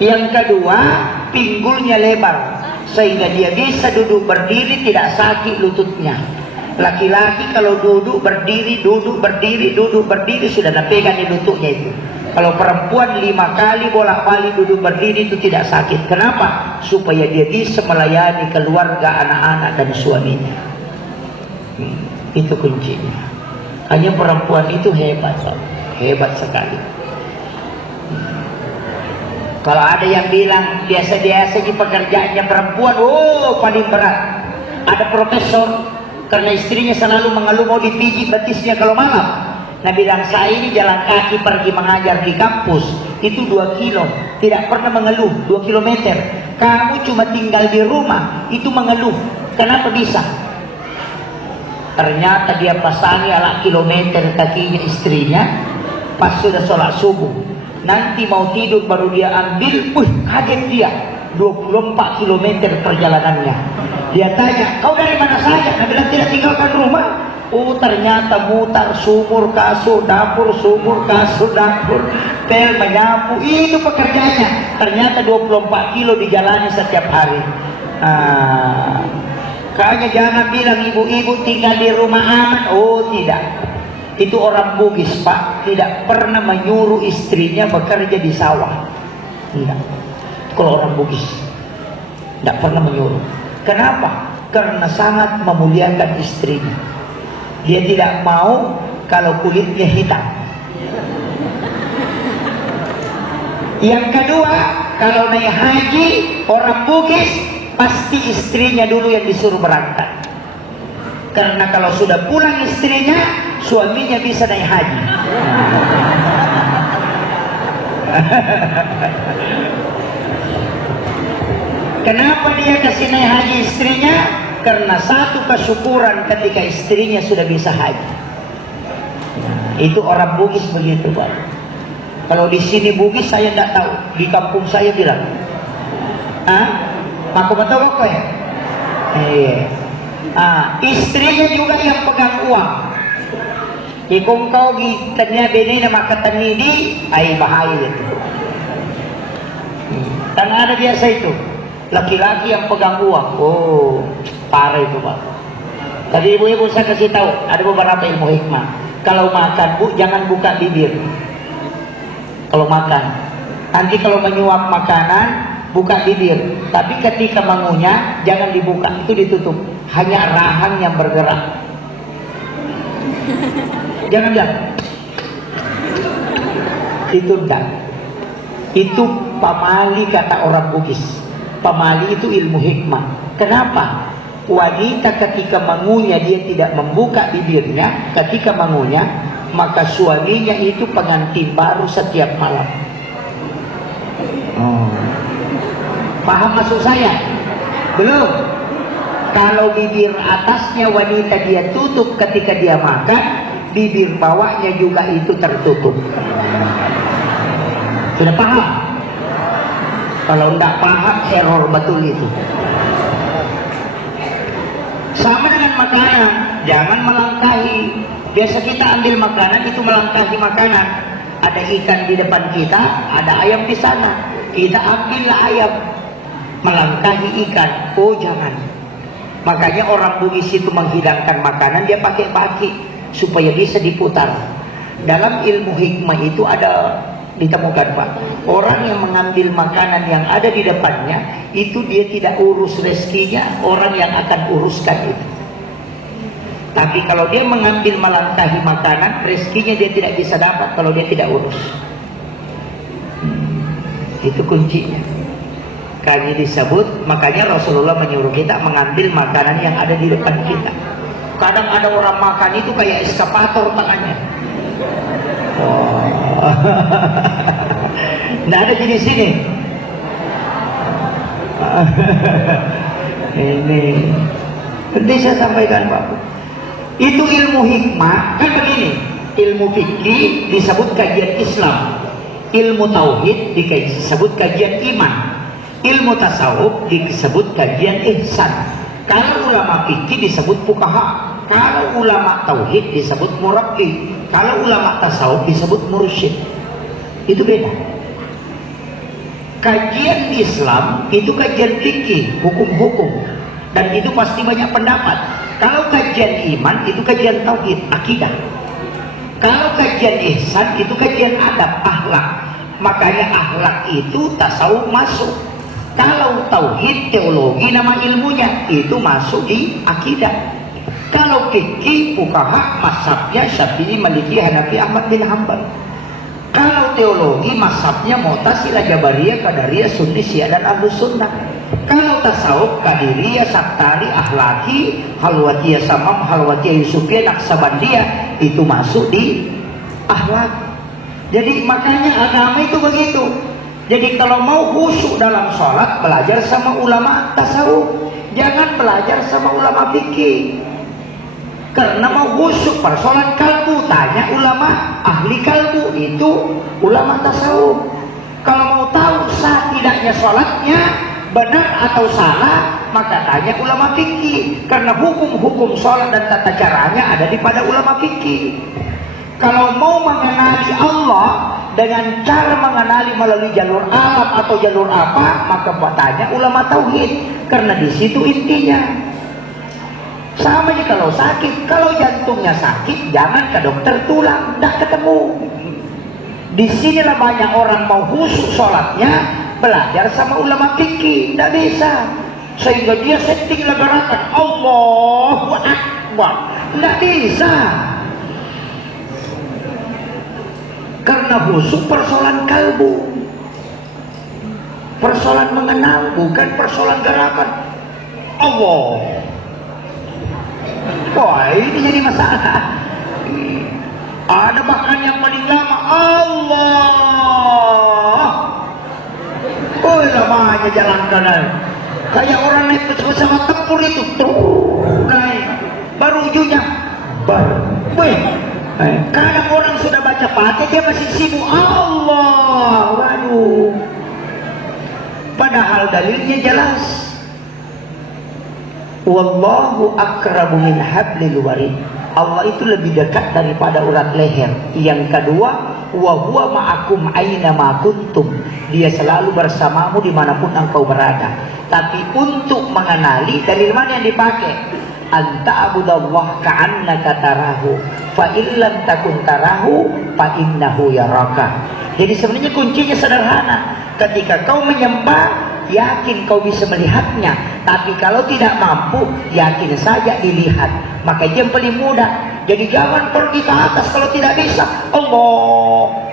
Yang kedua, pinggulnya lebar sehingga dia bisa duduk berdiri, tidak sakit lututnya. Laki-laki kalau duduk berdiri sudah pegang di lututnya itu. Kalau perempuan 5 kali bolak-balik duduk berdiri itu tidak sakit. Kenapa? Supaya dia bisa melayani keluarga, anak-anak dan suaminya. Itu kuncinya. Hanya perempuan itu hebat, hebat sekali. Kalau ada yang bilang biasa-biasa di pekerjaannya perempuan, oh paling berat. Ada profesor karena istrinya selalu mengeluh mau dipijit betisnya kalau malam. Nah bilang saya ini jalan kaki pergi mengajar di kampus itu 2 kilo, tidak pernah mengeluh. 2 kilometer. Kamu cuma tinggal di rumah itu mengeluh. Kenapa bisa? Ternyata dia pasangi ala kilometer kakinya istrinya pas sudah sholat subuh. Nanti mau tidur baru dia ambil, kaget dia. 24 kilometer perjalanannya. Dia tanya, kau dari mana saja? Nah bilang tidak tinggalkan rumah. Oh ternyata mutar sumur kasur dapur, sumur kasur dapur, pel menyapu, itu pekerjaannya. Ternyata 24 kilo dijalani setiap hari. Kayaknya jangan bilang ibu-ibu tinggal di rumah aman. Oh tidak, itu orang Bugis Pak, tidak pernah menyuruh istrinya bekerja di sawah. Tidak. Kalau orang Bugis tidak pernah menyuruh. Kenapa? Karena sangat memuliakan istrinya. Dia tidak mau kalau kulitnya hitam. Yang kedua, kalau naik haji orang Bugis pasti istrinya dulu yang disuruh berangkat. Karena kalau sudah pulang istrinya, suaminya bisa naik haji. Kenapa dia kasih naik haji istrinya? Karena satu kesyukuran ketika istrinya sudah bisa haji. Itu orang Bugis begitu Pak. Kalau di sini Bugis saya tidak tahu. Di kampung saya bilang, aku betul kok ya. Istrinya juga yang pegang uang. Jika kau gitanya bini nama katani di, bahaya itu. Dan ada biasa itu. Laki-laki yang pegang uang. Oh, parah itu Pak. Tadi ibu-ibu saya kasih tahu, ada beberapa ilmu hikmah. Kalau makan Bu, jangan buka bibir. Kalau makan, nanti kalau menyuap makanan, buka bibir. Tapi ketika mengunyah, jangan dibuka, itu ditutup. Hanya rahang yang bergerak. Jangan bilang. Itu enggak. Itu pamali kata orang Bugis. Pamali itu ilmu hikmah. Kenapa? Wanita ketika mengunyah dia tidak membuka bibirnya. Ketika mengunyah, maka suaminya itu pengantin baru setiap malam. Paham maksud saya? Belum. Kalau bibir atasnya wanita dia tutup ketika dia makan, bibir bawahnya juga itu tertutup. Sudah paham? Kalau tidak paham, error betul itu. Sama dengan makanan, jangan melangkahi. Biasa kita ambil makanan, itu melangkahi makanan. Ada ikan di depan kita, ada ayam di sana. Kita ambillah ayam, melangkahi ikan. Oh jangan. Makanya orang Bugis itu menghidangkan makanan, dia pakai baki supaya bisa diputar. Dalam ilmu hikmah itu ada ditemukan Pak, orang yang mengambil makanan yang ada di depannya itu dia tidak urus rezekinya, orang yang akan uruskan itu. Tapi kalau dia mengambil melangkahi makanan, rezekinya dia tidak bisa dapat kalau dia tidak urus. Itu kuncinya. Kali disebut, makanya Rasulullah menyuruh kita mengambil makanan yang ada di depan kita. Kadang ada orang makan itu kayak eskapator tangannya. Nggak ada jenis ini. Ini nanti saya sampaikan Pak. Itu ilmu hikmah kan begini. Ilmu fikih disebut kajian Islam, ilmu tauhid disebut kajian iman, ilmu tasawuf disebut kajian ihsan. Kalau ulama fikih disebut fuqaha, kalau ulama tauhid disebut murabbi, kalau ulama tasawuf disebut mursyid. Itu beda. Kajian Islam itu kajian fikih, hukum-hukum, dan itu pasti banyak pendapat. Kalau kajian iman itu kajian tauhid, akidah. Kalau kajian ihsan itu kajian adab, akhlak. Makanya akhlak itu tasawuf masuk. Kalau tauhid, teologi nama ilmunya, itu masuk di akidah. Kalau fikih, fuqaha, mazhabnya Syafi'i, Maliki, Hanafi, Ahmad bin Hanbal. Kalau teologi, mazhabnya Mu'tazilah, Jabariyah, Qadariyah, Sunni, Syiah, dan Ahlus Sunnah. Kalau tasawuf, Qadiriyah, Saktari, Ahlaki, Halwatiyah, Samam, Halwatiyah, Yusufiyah, Naqsabandiyah, itu masuk di akhlak. Jadi makanya agama itu begitu. Jadi kalau mau khusyuk dalam sholat, belajar sama ulama tasawuf, jangan belajar sama ulama fikih. Karena mau khusyuk persoalan kalbu, tanya ulama ahli kalbu, itu ulama tasawuf. Kalau mau tahu sah tidaknya sholatnya, benar atau salah, maka tanya ulama fikih. Karena hukum-hukum sholat dan tata caranya ada di pada ulama fikih. Kalau mau mengenali Allah dengan cara mengenali melalui jalur alam atau jalur apa, maka tanya ulama tauhid, karena di situ intinya. Sama aja kalau sakit, kalau jantungnya sakit, jangan ke dokter tulang, dah ketemu. Di sinilah banyak orang mau khusyuk sholatnya, belajar sama ulama fikih, tidak bisa. Sehingga dia setting gerakan Allahu Akbar, tidak bisa. Karena khusyuk persoalan kalbu, persoalan mengenal, bukan persoalan gerakan Allah. Wah, ini jadi masalah. Ada bahkan yang paling lama Allah. Oh, lamanya jalan kanan. Kayak orang naik pesawat tempur itu, naik. Baru ujungnya, kadang orang sudah baca Fatihah dia masih sibuk Allah. Waduh. Padahal dalilnya jelas. Wallahu akrabu min hablil warid. Allah itu lebih dekat daripada urat leher. Yang kedua, wa huwa ma'akum aina ma kuntum. Dia selalu bersamamu dimanapun engkau berada. Tapi untuk mengenali, dalil mana yang dipakai? Anta abudallah ka'annaka tarahu fa illam takun tarahu fa innahu yaraka. Jadi sebenarnya kuncinya sederhana. Ketika kau menyembah, yakin kau bisa melihatnya. Tapi kalau tidak mampu, yakin saja dilihat. Maka yang paling mudah. Jadi jangan pergi ke atas kalau tidak bisa. Allah,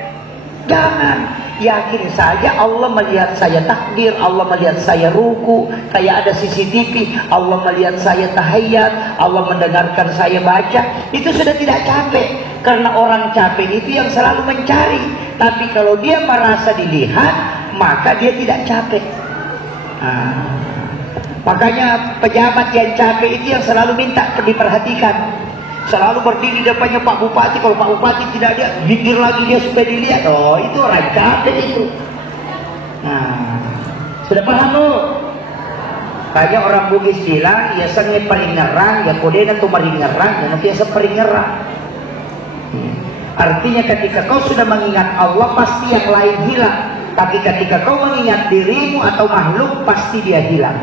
jangan. Yakin saja Allah melihat saya takbir, Allah melihat saya ruku, kayak ada CCTV, Allah melihat saya tahiyat, Allah mendengarkan saya baca. Itu sudah tidak capek. Karena orang capek itu yang selalu mencari. Tapi kalau dia merasa dilihat, maka dia tidak capek. Makanya pejabat yang capek itu yang selalu minta diperhatikan. Selalu berdiri depannya Pak Bupati. Kalau Pak Bupati tidak dia, zikir lagi dia supaya dilihat. Oh, itu orang capek itu. Sudah paham loh? Kayak orang Bugis bilang, ya sengit paling ngerang, ya kodena tuh paling ngerang, dan nanti ya paling ngerang. Artinya ketika kau sudah mengingat Allah, pasti yang lain hilang. Tapi ketika kau mengingat dirimu atau makhluk, pasti dia hilang.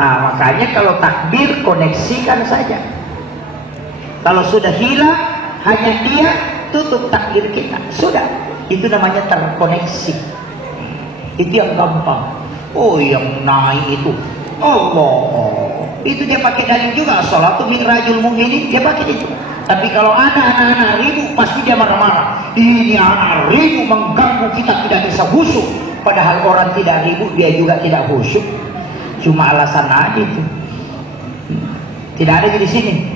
Makanya kalau takbir, koneksikan saja. Kalau sudah hilang, hanya dia, tutup takbir kita. Sudah, itu namanya terkoneksi. Itu yang gampang. Oh, yang naik itu Allah. Itu dia pakai dalil juga. Sholatu mi'rajul mu'minin, dia pakai itu. Tapi kalau ada anak-anak ribut, pasti dia marah-marah. Ini anak ribut mengganggu kita, tidak bisa khusyuk. Padahal orang tidak ribut, dia juga tidak khusyuk. Cuma alasan aja itu. Tidak ada di sini.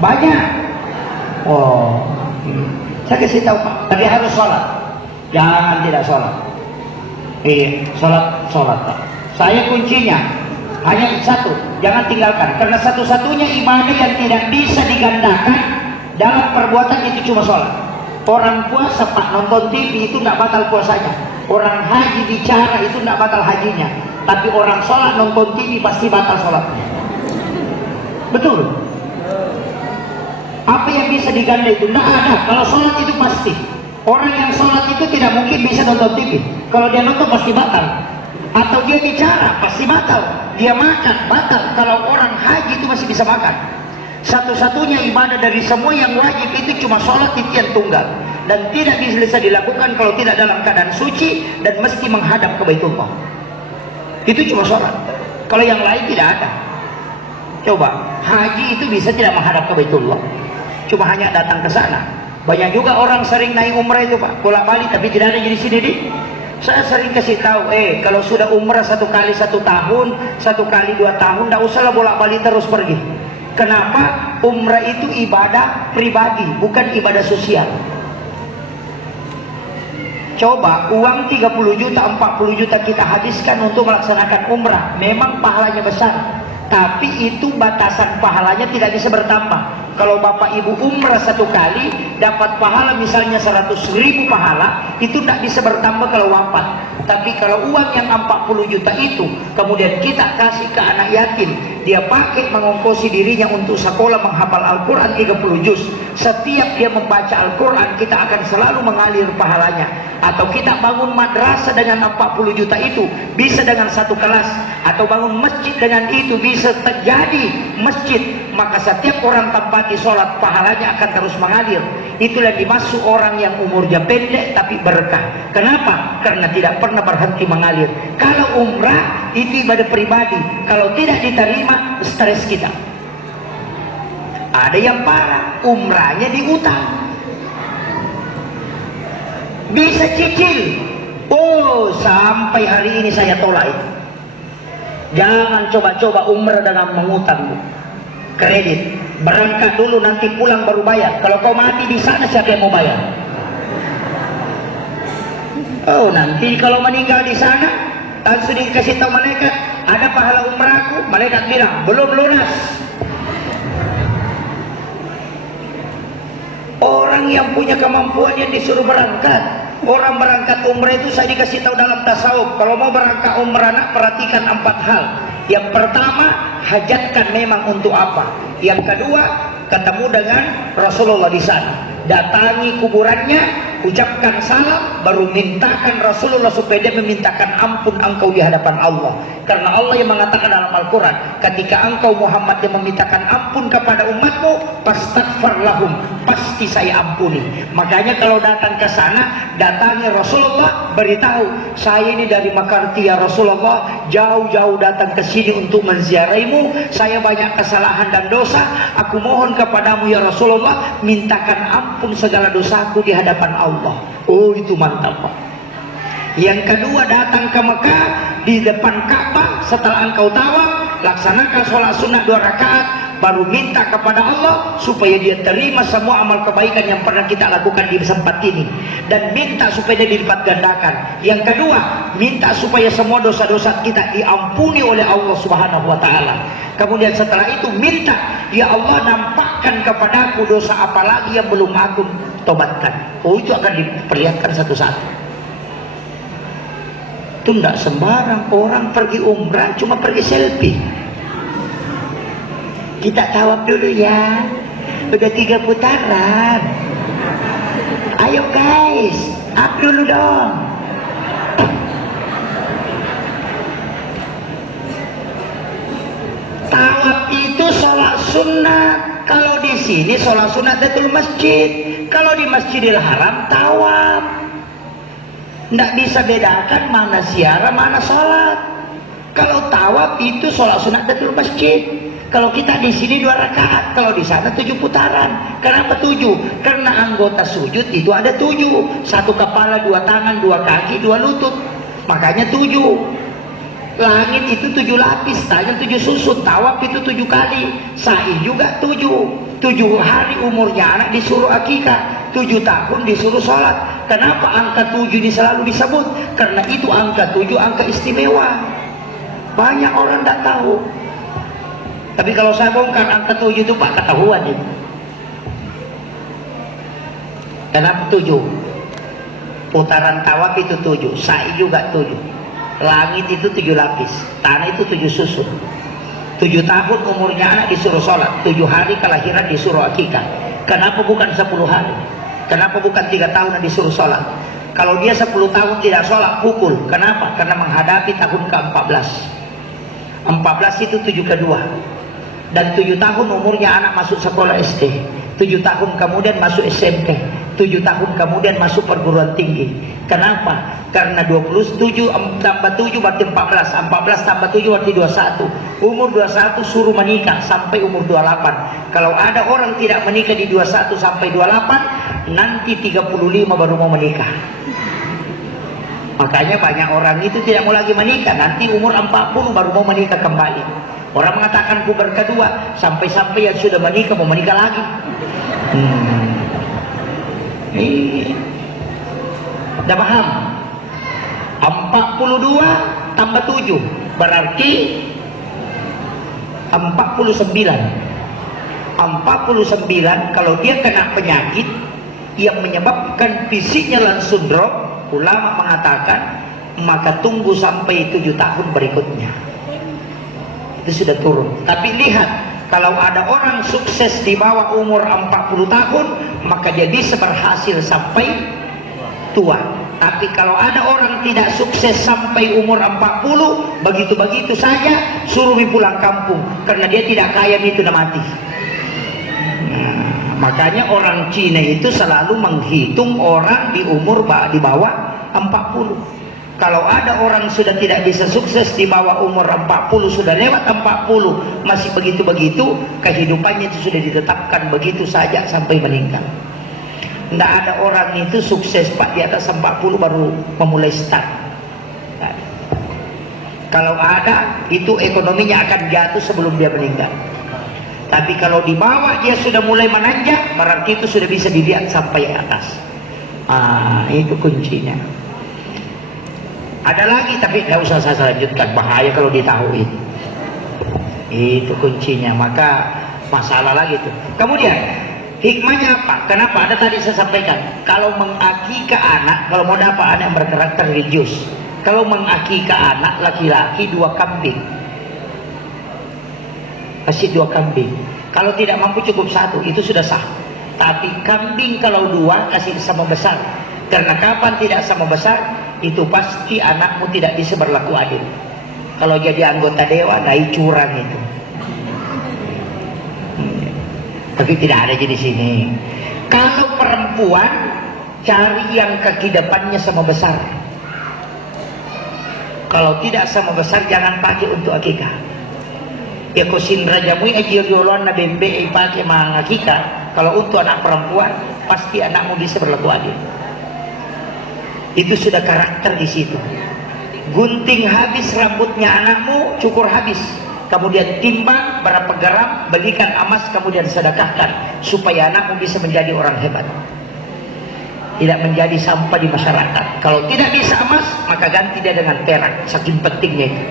Banyak. Oh, saya kasih tahu Pak. Tapi harus sholat. Jangan tidak sholat. Sholat Pak. Saya kuncinya hanya satu, jangan tinggalkan. Karena satu-satunya ibadah yang tidak bisa digandakan dalam perbuatan itu cuma sholat. Orang puasa Pak, nonton TV itu tidak batal puasanya. Orang haji bicara itu tidak batal hajinya. Tapi orang sholat nonton TV pasti batal sholatnya. Betul. Apa yang bisa diganda itu? Tidak ada. Kalau sholat itu pasti. Orang yang sholat itu tidak mungkin bisa nonton TV. Kalau dia nonton pasti batal. Atau dia bicara pasti batal. Dia makan batal. Kalau orang haji itu masih bisa makan. Satu-satunya ibadah dari semua yang wajib itu cuma sholat itu yang tunggal. Dan tidak bisa dilakukan kalau tidak dalam keadaan suci dan mesti menghadap ke Baitullah. Itu cuma sholat. Kalau yang lain tidak ada. Coba, haji itu bisa tidak menghadap ke Baitullah. Cuma hanya datang ke sana. Banyak juga orang sering naik umrah itu Pak, bolak-balik tapi tidak ada di sini di. Saya sering kasih tahu, kalau sudah umrah 1 kali 1 tahun, 1 kali 2 tahun, tidak usahlah bolak-balik terus pergi. Kenapa? Umrah itu ibadah pribadi, bukan ibadah sosial. Coba uang 30 juta, 40 juta kita habiskan untuk melaksanakan umrah. Memang pahalanya besar, tapi itu batasan pahalanya tidak bisa bertambah. Kalau bapak ibu umrah satu kali dapat pahala misalnya 100.000 pahala, itu tidak bisa bertambah kalau wafat. Tapi kalau uang yang 40 juta itu kemudian kita kasih ke anak yatim, dia pakai mengongkosi dirinya untuk sekolah menghafal Al-Quran 30 juz. Setiap dia membaca Al-Quran, kita akan selalu mengalir pahalanya. Atau kita bangun madrasah dengan 40 juta itu, bisa dengan satu kelas. Atau bangun masjid dengan itu, bisa terjadi masjid. Maka setiap orang tempati sholat, pahalanya akan terus mengalir. Itulah dimaksud orang yang umurnya pendek tapi berkah. Kenapa? Karena tidak pernah berhenti mengalir. Kalau umrah itu ibadah pribadi, kalau tidak diterima, stres kita. Ada yang parah, umrahnya diutang, bisa cicil. Oh, sampai hari ini saya tolak itu. Jangan coba-coba umrah dengan mengutang kredit. Berangkat dulu, nanti pulang baru bayar. Kalau kau mati di sana, siapa yang mau bayar? Oh, nanti kalau meninggal di sana, langsung dikasih tahu malaikat, ada pahala umrahku. Malaikat bilang, belum lunas. Orang yang punya kemampuan yang disuruh berangkat. Orang berangkat umrah itu saya dikasih tahu dalam tasawuf, kalau mau berangkat umrah nak perhatikan 4 hal. Yang pertama, hajatkan memang untuk apa. Yang kedua, ketemu dengan Rasulullah di sana. Datangi kuburannya, ucapkan salam, baru mintakan Rasulullah supaya dia memintakan ampun engkau di hadapan Allah. Karena Allah yang mengatakan dalam Al-Quran, ketika engkau Muhammad yang memintakan ampun kepada umatmu, fastaghfir lahum, pasti saya ampuni. Makanya kalau datang ke sana, datangi Rasulullah, beritahu, saya ini dari Makarti ya Rasulullah, jauh-jauh datang ke sini untuk menziaraimu. Saya banyak kesalahan dan dosa, aku mohon kepadamu ya Rasulullah, mintakan ampun segala dosaku di hadapan Allah. Oh, itu mantap, Pak. Yang kedua, datang ke Mekah, di depan Ka'bah, setelah engkau tawaf, laksanakan sholat sunnah 2 rakaat, baru minta kepada Allah supaya dia terima semua amal kebaikan yang pernah kita lakukan di tempat ini, dan minta supaya dia dilipat gandakan. Yang kedua, minta supaya semua dosa-dosa kita diampuni oleh Allah Subhanahu wa taala. Kemudian setelah itu minta, ya Allah, nampakkan kepadaku dosa apa lagi yang belum aku tobatkan. Oh, itu akan diperlihatkan satu-satu. Itu tidak sembarang orang pergi umrah cuma pergi selfie. Kita tawaf dulu ya, udah 3 putaran. Ayo guys, up dulu dong. Tawaf itu sholat sunnah. Kalau di sini sholat sunnah tahiyatul masjid. Kalau di Masjidil Haram tawaf. Tidak bisa bedakan mana ziarah, mana sholat. Kalau tawaf itu sholat sunnah tahiyatul masjid. Kalau kita di sini 2 rakaat, kalau di sana 7 putaran. Kenapa 7? Karena anggota sujud itu ada 7. 1 kepala, 2 tangan, 2 kaki, 2 lutut. Makanya 7. Langit itu 7 lapis, tangan 7 susut, tawaf itu 7 kali, sa'i juga 7. 7 hari umurnya anak disuruh akikah, 7 tahun disuruh sholat. Kenapa angka 7 ini selalu disebut? Karena itu angka 7 angka istimewa. Banyak orang tidak tahu. Tapi kalau saya bongkar angka 7 itu Pak, ketahuan itu. Kenapa 7? Putaran tawaf itu 7, sa'i juga 7. Langit itu 7 lapis, tanah itu 7 susun. 7 tahun umurnya anak disuruh sholat, 7 hari kelahiran disuruh akikah. Kenapa bukan 10 hari? Kenapa bukan 3 tahun disuruh sholat? Kalau dia 10 tahun tidak sholat, pukul. Kenapa? Karena menghadapi tahun ke-14. 14 itu 7 kedua. Dan 7 tahun umurnya anak masuk sekolah SD. 7 tahun kemudian masuk SMP. 7 tahun kemudian masuk perguruan tinggi. Kenapa? Karena 27 tambah 7 berarti 14. 14 tambah 7 berarti 21. Umur 21 suruh menikah sampai umur 28. Kalau ada orang tidak menikah di 21 sampai 28, nanti 35 baru mau menikah. Makanya banyak orang itu tidak mau lagi menikah, nanti umur 40 baru mau menikah kembali. Orang mengatakan puber kedua, sampai-sampai yang sudah menikah mau menikah lagi. Udah paham? 42 tambah 7 berarti 49. 49 kalau dia kena penyakit yang menyebabkan fisiknya langsung drop, ulama mengatakan maka tunggu sampai 7 tahun berikutnya itu sudah turun. Tapi lihat, kalau ada orang sukses di bawah umur 40 tahun maka dia bisa berhasil sampai tua. Tapi kalau ada orang tidak sukses sampai umur 40, begitu-begitu saja suruh pulang kampung karena dia tidak kaya, itu udah mati. Makanya orang Cina itu selalu menghitung orang di umur di bawah 40. Kalau ada orang sudah tidak bisa sukses di bawah umur 40, sudah lewat 40, masih begitu-begitu, kehidupannya itu sudah ditetapkan begitu saja sampai meninggal. Tidak ada orang itu sukses Pak di atas 40 baru memulai start. Kalau ada, itu ekonominya akan jatuh sebelum dia meninggal. Tapi kalau di bawah dia sudah mulai menanjak, berarti itu sudah bisa dilihat sampai atas. Itu kuncinya. Ada lagi tapi tidak usah saya lanjutkan, bahaya kalau ditahuin. Itu kuncinya. Maka masalah lagi tuh. Kemudian hikmahnya apa? Kenapa? Ada tadi saya sampaikan. Kalau mengakikah anak, kalau mau dapat anak yang berkarakter religius, kalau mengakikah anak laki-laki 2 kambing. Kasih 2 kambing. Kalau tidak mampu cukup 1, itu sudah sah. Tapi kambing kalau 2 kasih sama besar. Karena kapan tidak sama besar, itu pasti anakmu tidak bisa berlaku adil. Kalau jadi anggota dewan, naik curang itu. Tapi tidak ada di sini. Kalau perempuan, cari yang kaki depannya sama besar. Kalau tidak sama besar, jangan pakai untuk akikah. Ya kosin rajamui aja yolon na bembe pakai mangakika. Kalau untuk anak perempuan pasti anakmu bisa berlaku adil. Itu sudah karakter di situ. Gunting habis rambutnya anakmu, cukur habis. Kemudian timbang berapa gram, belikan emas, kemudian sedekahkan supaya anakmu bisa menjadi orang hebat. Tidak menjadi sampah di masyarakat. Kalau tidak bisa emas, maka ganti dia dengan perak. Saking pentingnya itu.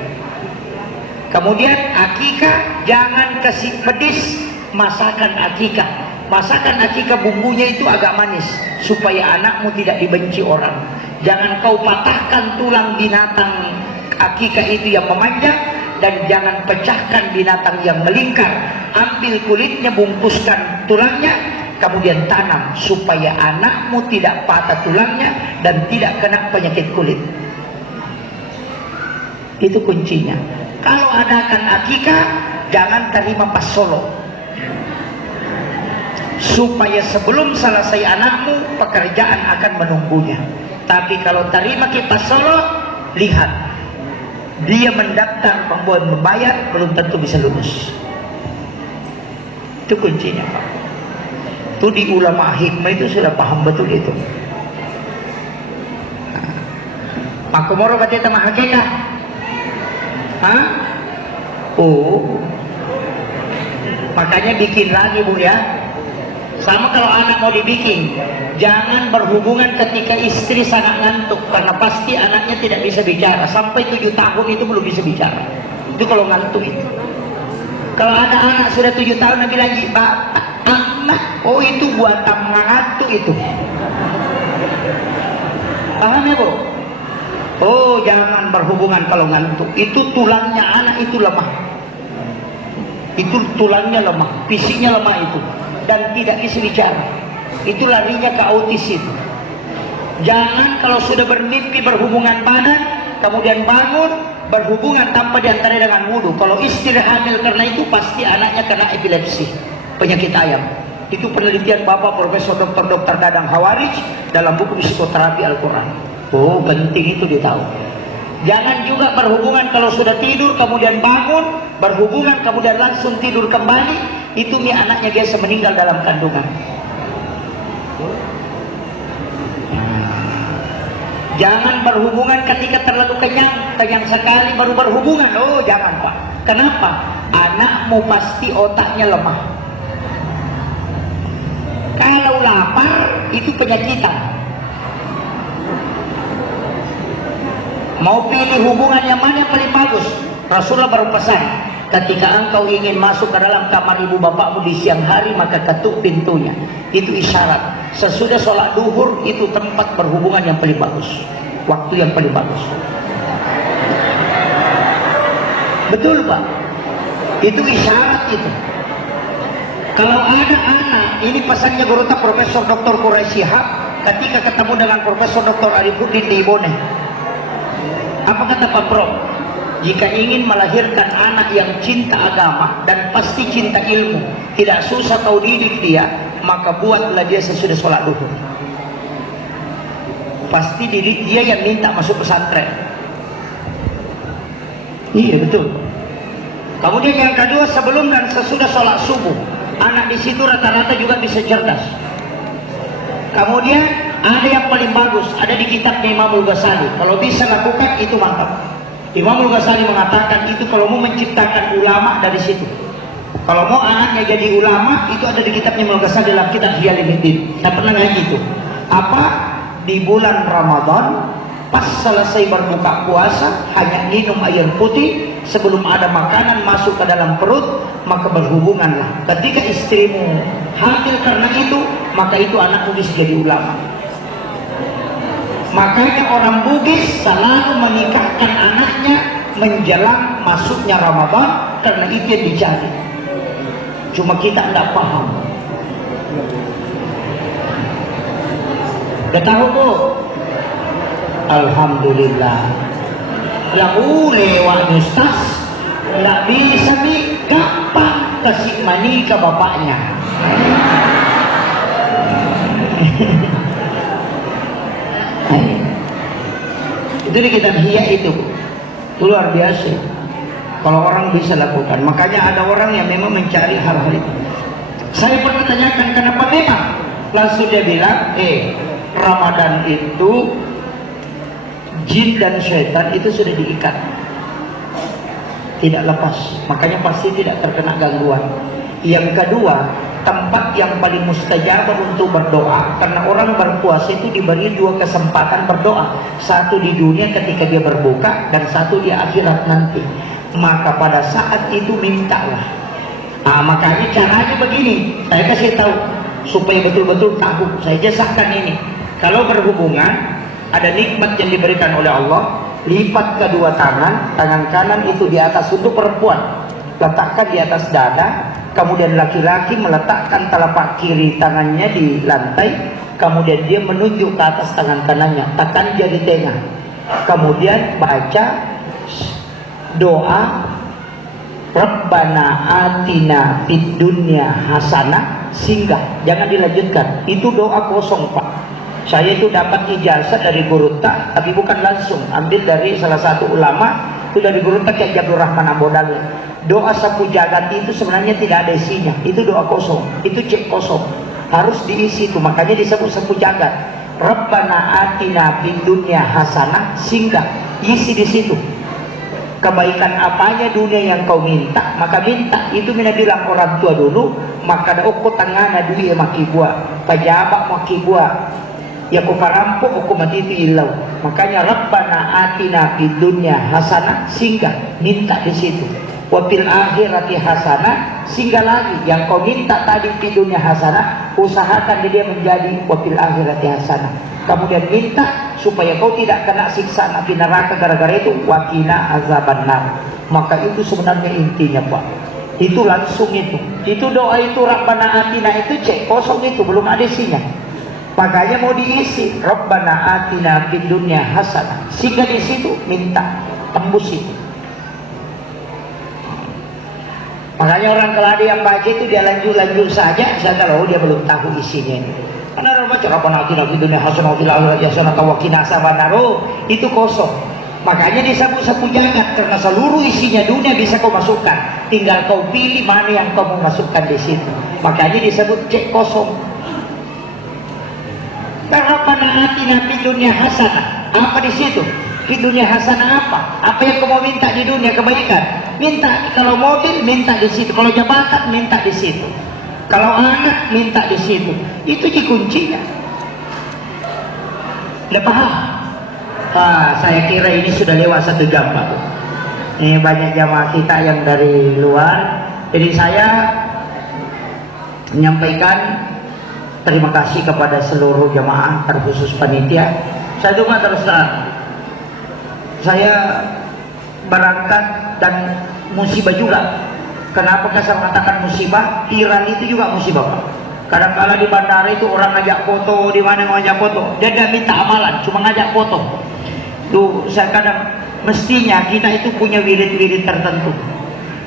Kemudian akikah, jangan kasih pedis masakan akikah. Masakan akikah bumbunya itu agak manis supaya anakmu tidak dibenci orang. Jangan kau patahkan tulang binatang akikah itu yang memanjang, dan jangan pecahkan binatang yang melingkar. Ambil kulitnya, bungkuskan tulangnya, kemudian tanam supaya anakmu tidak patah tulangnya dan tidak kena penyakit kulit. Itu kuncinya. Kalau adakan akikah, jangan terima pas solo, supaya sebelum selesai anakmu, pekerjaan akan menunggunya. Tapi kalau terima pas solo, lihat, dia mendaftar membayar, belum tentu bisa lulus. Itu kuncinya, Pak. Itu di ulama hikmah itu sudah paham betul itu. Makumoro katanya tamah hakikah. Makanya bikin lagi Bu ya. Sama kalau anak mau dibikin, jangan berhubungan ketika istri sangat ngantuk, karena pasti anaknya tidak bisa bicara. Sampai 7 tahun itu belum bisa bicara. Itu kalau ngantuk itu. Kalau ada anak sudah 7 tahun lagi lagi, Bapak, anak, oh itu buatan ngantuk itu. Paham ya Bu? Oh, jangan berhubungan kalau ngantuk. Itu tulangnya anak itu lemah. Itu tulangnya lemah, fisiknya lemah itu, dan tidak bisa bicara. Itu larinya ke autis itu. Jangan kalau sudah bermimpi berhubungan badan, kemudian bangun berhubungan tanpa diantara dengan wudu. Kalau istri hamil karena itu pasti anaknya kena epilepsi, penyakit ayam. Itu penelitian Bapak Profesor Dr. Dadang Hawarij dalam buku Psikoterapi Al-Quran. Oh, penting itu ditahu. Jangan juga berhubungan kalau sudah tidur kemudian bangun, berhubungan kemudian langsung tidur kembali. Itu anaknya biasa meninggal dalam kandungan. Jangan berhubungan ketika terlalu kenyang. Kenyang sekali baru berhubungan. Oh jangan Pak. Kenapa? Anakmu pasti otaknya lemah. Kalau lapar itu penyakitan. Mau pilih hubungan yang mana yang paling bagus? Rasulullah berpesan, ketika engkau ingin masuk ke dalam kamar ibu bapakmu di siang hari, maka ketuk pintunya. Itu isyarat. Sesudah sholat duhur, itu tempat berhubungan yang paling bagus. Waktu yang paling bagus. Betul Pak? Itu isyarat itu. Kalau ada anak, ini pesannya guru Profesor Dr. Quraisy Shihab ketika ketemu dengan Profesor Dr. Arifudin di Ibone. Apa kata Pak Prof? Jika ingin melahirkan anak yang cinta agama dan pasti cinta ilmu, tidak susah kau didik dia, maka buatlah dia sesudah sholat duhur. Pasti didik dia yang minta masuk pesantren. Iya betul. Kemudian yang kedua, sebelum dan sesudah sholat subuh, anak di situ rata-rata juga bisa cerdas. Kemudian ada yang paling bagus, ada di kitabnya Imam Ghazali. Kalau bisa lakukan itu mantap. Imam Ghazali mengatakan itu kalau mau menciptakan ulama dari situ. Kalau mau anaknya jadi ulama, itu ada di kitabnya Imam Ghazali dalam kitab Hiyaluddin. Saya pernah ngaji itu. Apa? Di bulan Ramadan, pas selesai berbuka puasa, hanya minum air putih. Sebelum ada makanan masuk ke dalam perut, maka berhubunganlah. Ketika istrimu hamil karena itu, maka itu anakmu bisa jadi ulama. Makanya orang Bugis selalu menikahkan anaknya menjelang masuknya Ramadan, karena itu yang dicari. Cuma kita tidak paham. Udah tahu Bu? Alhamdulillah. Lah boleh Wak Ustaz, nggak bisa nih, gampang kasih mani ke bapaknya. Itu di kitab Hiya itu luar biasa. Kalau orang bisa lakukan, makanya ada orang yang memang mencari hal-hal itu. Saya pernah tanyakan kenapa memang, langsung dia bilang, Ramadan itu jin dan syaitan itu sudah diikat, tidak lepas, makanya pasti tidak terkena gangguan. Yang kedua, tempat yang paling mustajab untuk berdoa, karena orang berpuasa itu diberi dua kesempatan berdoa, satu di dunia ketika dia berbuka, dan satu di akhirat nanti. Maka pada saat itu mintalah. Makanya caranya begini, saya kasih tahu supaya betul-betul tahu. Saya jelaskan ini. Kalau berhubungan, ada nikmat yang diberikan oleh Allah. Lipat kedua tangan, tangan kanan itu di atas untuk perempuan, letakkan di atas dada. Kemudian laki-laki meletakkan telapak kiri tangannya di lantai, kemudian dia menunjuk ke atas tangan kanannya, tekan jari tengah. Kemudian baca doa Rabbana atina fid dunya hasanah, singgah, jangan dilanjutkan. Itu doa kosong Pak. Saya itu dapat ijazah dari guru tak, tapi bukan langsung, ambil dari salah satu ulama, itu dari guru tak kayak Jabdur Rahman Ambodali. Doa sapu jagat itu sebenarnya tidak ada isinya, itu doa kosong, itu cek kosong, harus diisi itu, makanya disebut sapu jagat. Rabbana atina fid dunya hasanah, singgah, isi di situ. Kebaikan apanya dunia yang kau minta, maka minta. Itu mina bilang orang tua dulu, maka ada okko tangana duit makibua, pajabak makibua, ya ku parampok aku mati itu ilau. Makanya Rabbana atina fid dunya hasanah, singgah, minta di situ. Wa fil akhirati hasanah, singgah lagi. Yang kau minta tadi fid dunya hasanah, usahakan dia menjadi wa fil akhirati hasanah. Kemudian minta supaya kau tidak kena siksa api neraka gara-gara itu, waqina azabannar. Maka itu sebenarnya intinya Pak. Itu langsung itu. Itu doa itu Rabbana atina itu cek kosong itu, belum ada isinya. Makanya mau diisi Rabbana atina fid dunya hasanah, sehingga di situ minta tembus itu. Makanya orang keladi yang baca itu dia lanjut saja, saya tahu dia belum tahu isinya ini. Karena orang baca Rabbana atina fid dunya hasanah wa fil akhirati hasanah wa qina azabannar, itu kosong. Makanya disapu-sapu jagat, karena seluruh isinya dunia bisa kau masukkan, tinggal kau pilih mana yang kau mau masukkan di situ. Makanya disebut cek kosong. Rabbana atina fid dunya hasanah, Apa di situ? Di dunia hasanah apa? Apa yang kau mau minta di dunia kebaikan? Minta. Kalau mobil, minta di situ. Kalau jabatan, minta di situ. Kalau anak, minta di situ. Itu kuncinya. Udah paham? Saya kira ini sudah lewat 1 jam, Pak. Ini banyak jamaah kita yang dari luar. Jadi saya menyampaikan terima kasih kepada seluruh jamaah, terkhusus panitia. Saya juga terus terang, saya berangkat dan musibah juga. Kenapa saya mengatakan musibah? Iran itu juga musibah, Pak. Kadang-kala di bandara itu orang ngajak foto, di mana ngajak foto, dia tidak minta amalan, cuma ngajak foto. Tuh saya kadang, mestinya kita itu punya wirid-wirid tertentu.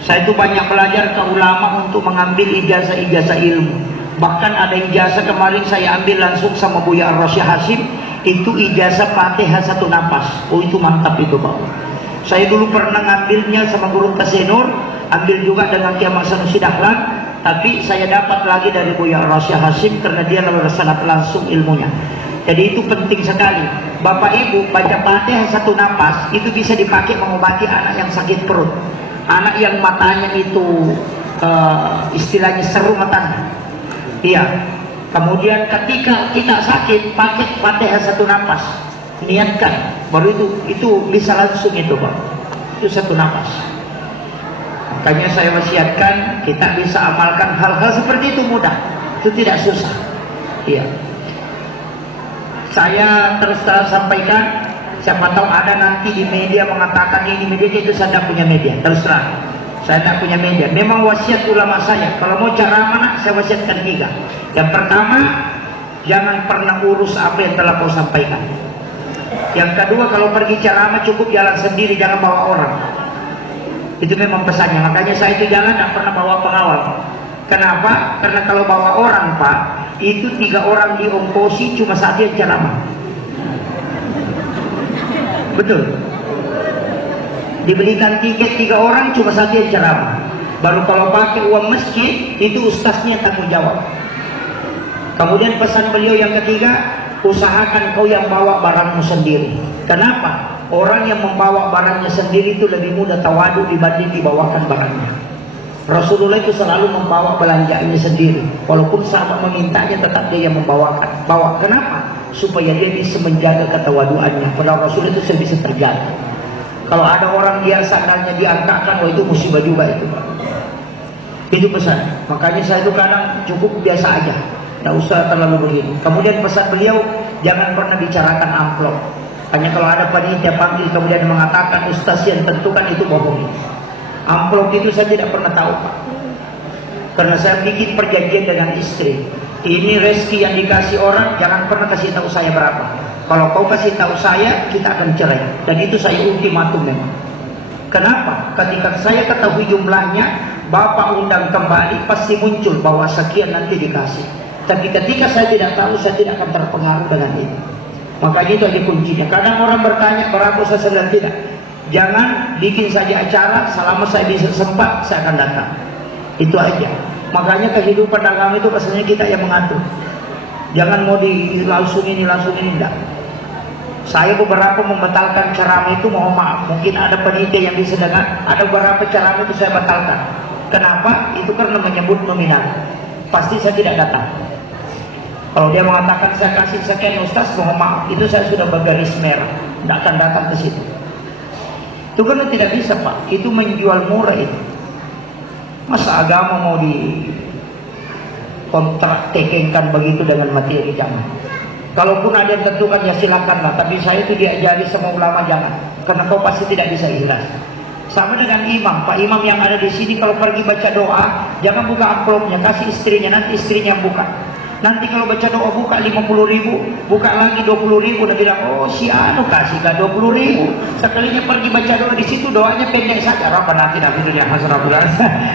Saya itu banyak belajar ke ulama untuk mengambil ijazah-ijazah ilmu. Bahkan ada ijazah kemarin saya ambil langsung sama Buya Ar-Rasyid Hashim. Itu ijazah Fatihah 1 nafas. Oh itu mantap itu, Pak. Saya dulu pernah ngambilnya sama guru Tasenur, ambil juga dengan Kiai Sanusi Dahlan. Tapi saya dapat lagi dari Buya Ar-Rasyid Hashim karena dia sangat langsung ilmunya. Jadi itu penting sekali. Bapak Ibu baca Fatihah 1 nafas itu bisa dipakai mengobati anak yang sakit perut, anak yang matanya itu istilahnya seru matanya. Iya. Kemudian ketika kita sakit, pakai Fatihah 1 nafas, niatkan, baru itu bisa langsung itu, Pak. Itu 1 nafas. Makanya saya wasiatkan kita bisa amalkan hal-hal seperti itu mudah, itu tidak susah. Iya. Saya terus sampaikan, siapa tahu ada nanti di media mengatakan ini media itu, saya tidak punya media. Terus terang, saya tidak punya media. Memang wasiat ulama saya, kalau mau ceramah saya wasiatkan 3. Yang pertama, jangan pernah urus apa yang telah kau sampaikan. Yang kedua, kalau pergi ceramah cukup jalan sendiri, jangan bawa orang. Itu memang pesannya. Makanya saya itu jalan tidak pernah bawa pengawal. Kenapa? Karena kalau bawa orang, Pak, itu 3 orang diongkosi cuma 1 yang ceramah. Betul. Dibelikan tiket 3 orang cuma 1 yang ceramah. Baru kalau pakai uang masjid itu ustaznya tanggung jawab. Kemudian pesan beliau yang ketiga, usahakan kau yang bawa barangmu sendiri. Kenapa? Orang yang membawa barangnya sendiri itu lebih mudah tawadu dibanding dibawakan barangnya. Rasulullah itu selalu membawa belanjaannya sendiri. Walaupun sahabat memintanya, tetap dia yang membawakan. Bawa. Kenapa? Supaya dia bisa menjaga ketawaduannya. Padahal Rasul itu bisa terjaga. Kalau ada orang dia sandalnya diangkatkan, wah itu musibah juga itu, Pak. Itu pesan. Makanya saya itu kadang cukup biasa aja, tidak usah terlalu begini. Kemudian pesan beliau, jangan pernah bicarakan amplop. Hanya kalau ada panitia panggil kemudian mengatakan ustaz yang tentukan, itu bohong. Amplop itu saya tidak pernah tahu, Pak. Karena saya bikin perjanjian dengan istri. Ini rezeki yang dikasih orang, jangan pernah kasih tahu saya berapa. Kalau kau kasih tahu saya, kita akan cerai. Dan itu saya ultimatum memang. Kenapa? Ketika saya ketahui jumlahnya, Bapak undang kembali, pasti muncul bahwa sekian nanti dikasih. Tapi ketika saya tidak tahu, saya tidak akan terpengaruh dengan itu. Makanya itu aja kuncinya. Kadang orang bertanya, berapa saya sedang tidak. Jangan bikin saja acara, selama saya bisa sempat, saya akan datang. Itu aja. Makanya kehidupan agama itu pasalnya kita yang mengatur. Jangan mau langsung ini, enggak. Saya beberapa membatalkan ceramah itu, mohon maaf. Mungkin ada panitia yang bisa dengar, ada beberapa ceramah itu saya batalkan. Kenapa? Itu karena menyebut nominal. Pasti saya tidak datang. Kalau dia mengatakan saya kasih sekian ustaz, mohon maaf, itu saya sudah bergaris merah, tidak akan datang ke situ. Itu kan tidak bisa, Pak. Itu menjual murah itu. Masa agama mau di kontrak tekengkan begitu dengan materi, jangan. Kalaupun ada yang tentukan ya silakanlah, tapi saya itu diajari sama ulama jangan, karena kau pasti tidak bisa ikhlas. Sama dengan imam, Pak Imam yang ada di sini kalau pergi baca doa, jangan buka amplopnya, kasih istrinya, nanti istrinya yang buka. Nanti kalau baca doa buka 50.000, buka lagi 20.000, udah bilang, oh si anu kasihkan 20.000. Sekalinya pergi baca doa di situ, doanya pendek saja. Rabbana atina fid dunya hasanah.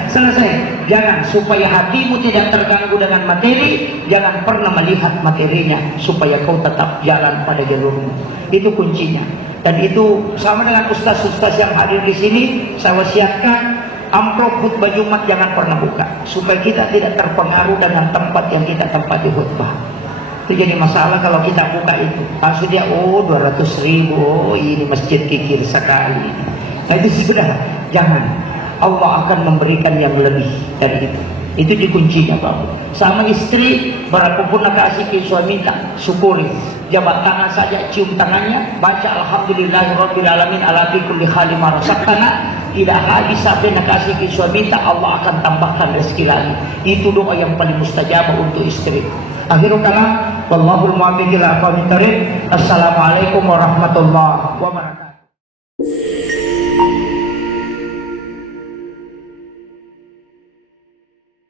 Selesai. Jangan, supaya hatimu tidak terganggu dengan materi, jangan pernah melihat materinya, supaya kau tetap jalan pada jalurmu. Itu kuncinya. Dan itu sama dengan ustaz-ustaz yang hadir di sini, saya wasiatkan amplop khutbah Jumat jangan pernah buka, supaya kita tidak terpengaruh dengan tempat yang kita tempati khutbah. Itu jadi masalah kalau kita buka itu. Maksud dia, oh 200.000, oh ini masjid kikir sekali. Nah itu sudah, jangan. Allah akan memberikan yang lebih dari itu. Itu dikuncinya Bapak. Sama istri, berapapun kasih ke suami, syukuri. Jabat tangan saja, cium tangannya, baca Alhamdulillahirrabbilalamin ala fi kulli khali ma razaqtana. Tidak habis sampai nakasih ke suami, Allah akan tambahkan rezeki lagi. Itu doa yang paling mustajab untuk istri. Akhirul kalam, wallahul muwaffiq ila aqwamit thoriq. Assalamualaikum warahmatullahi wabarakatuh.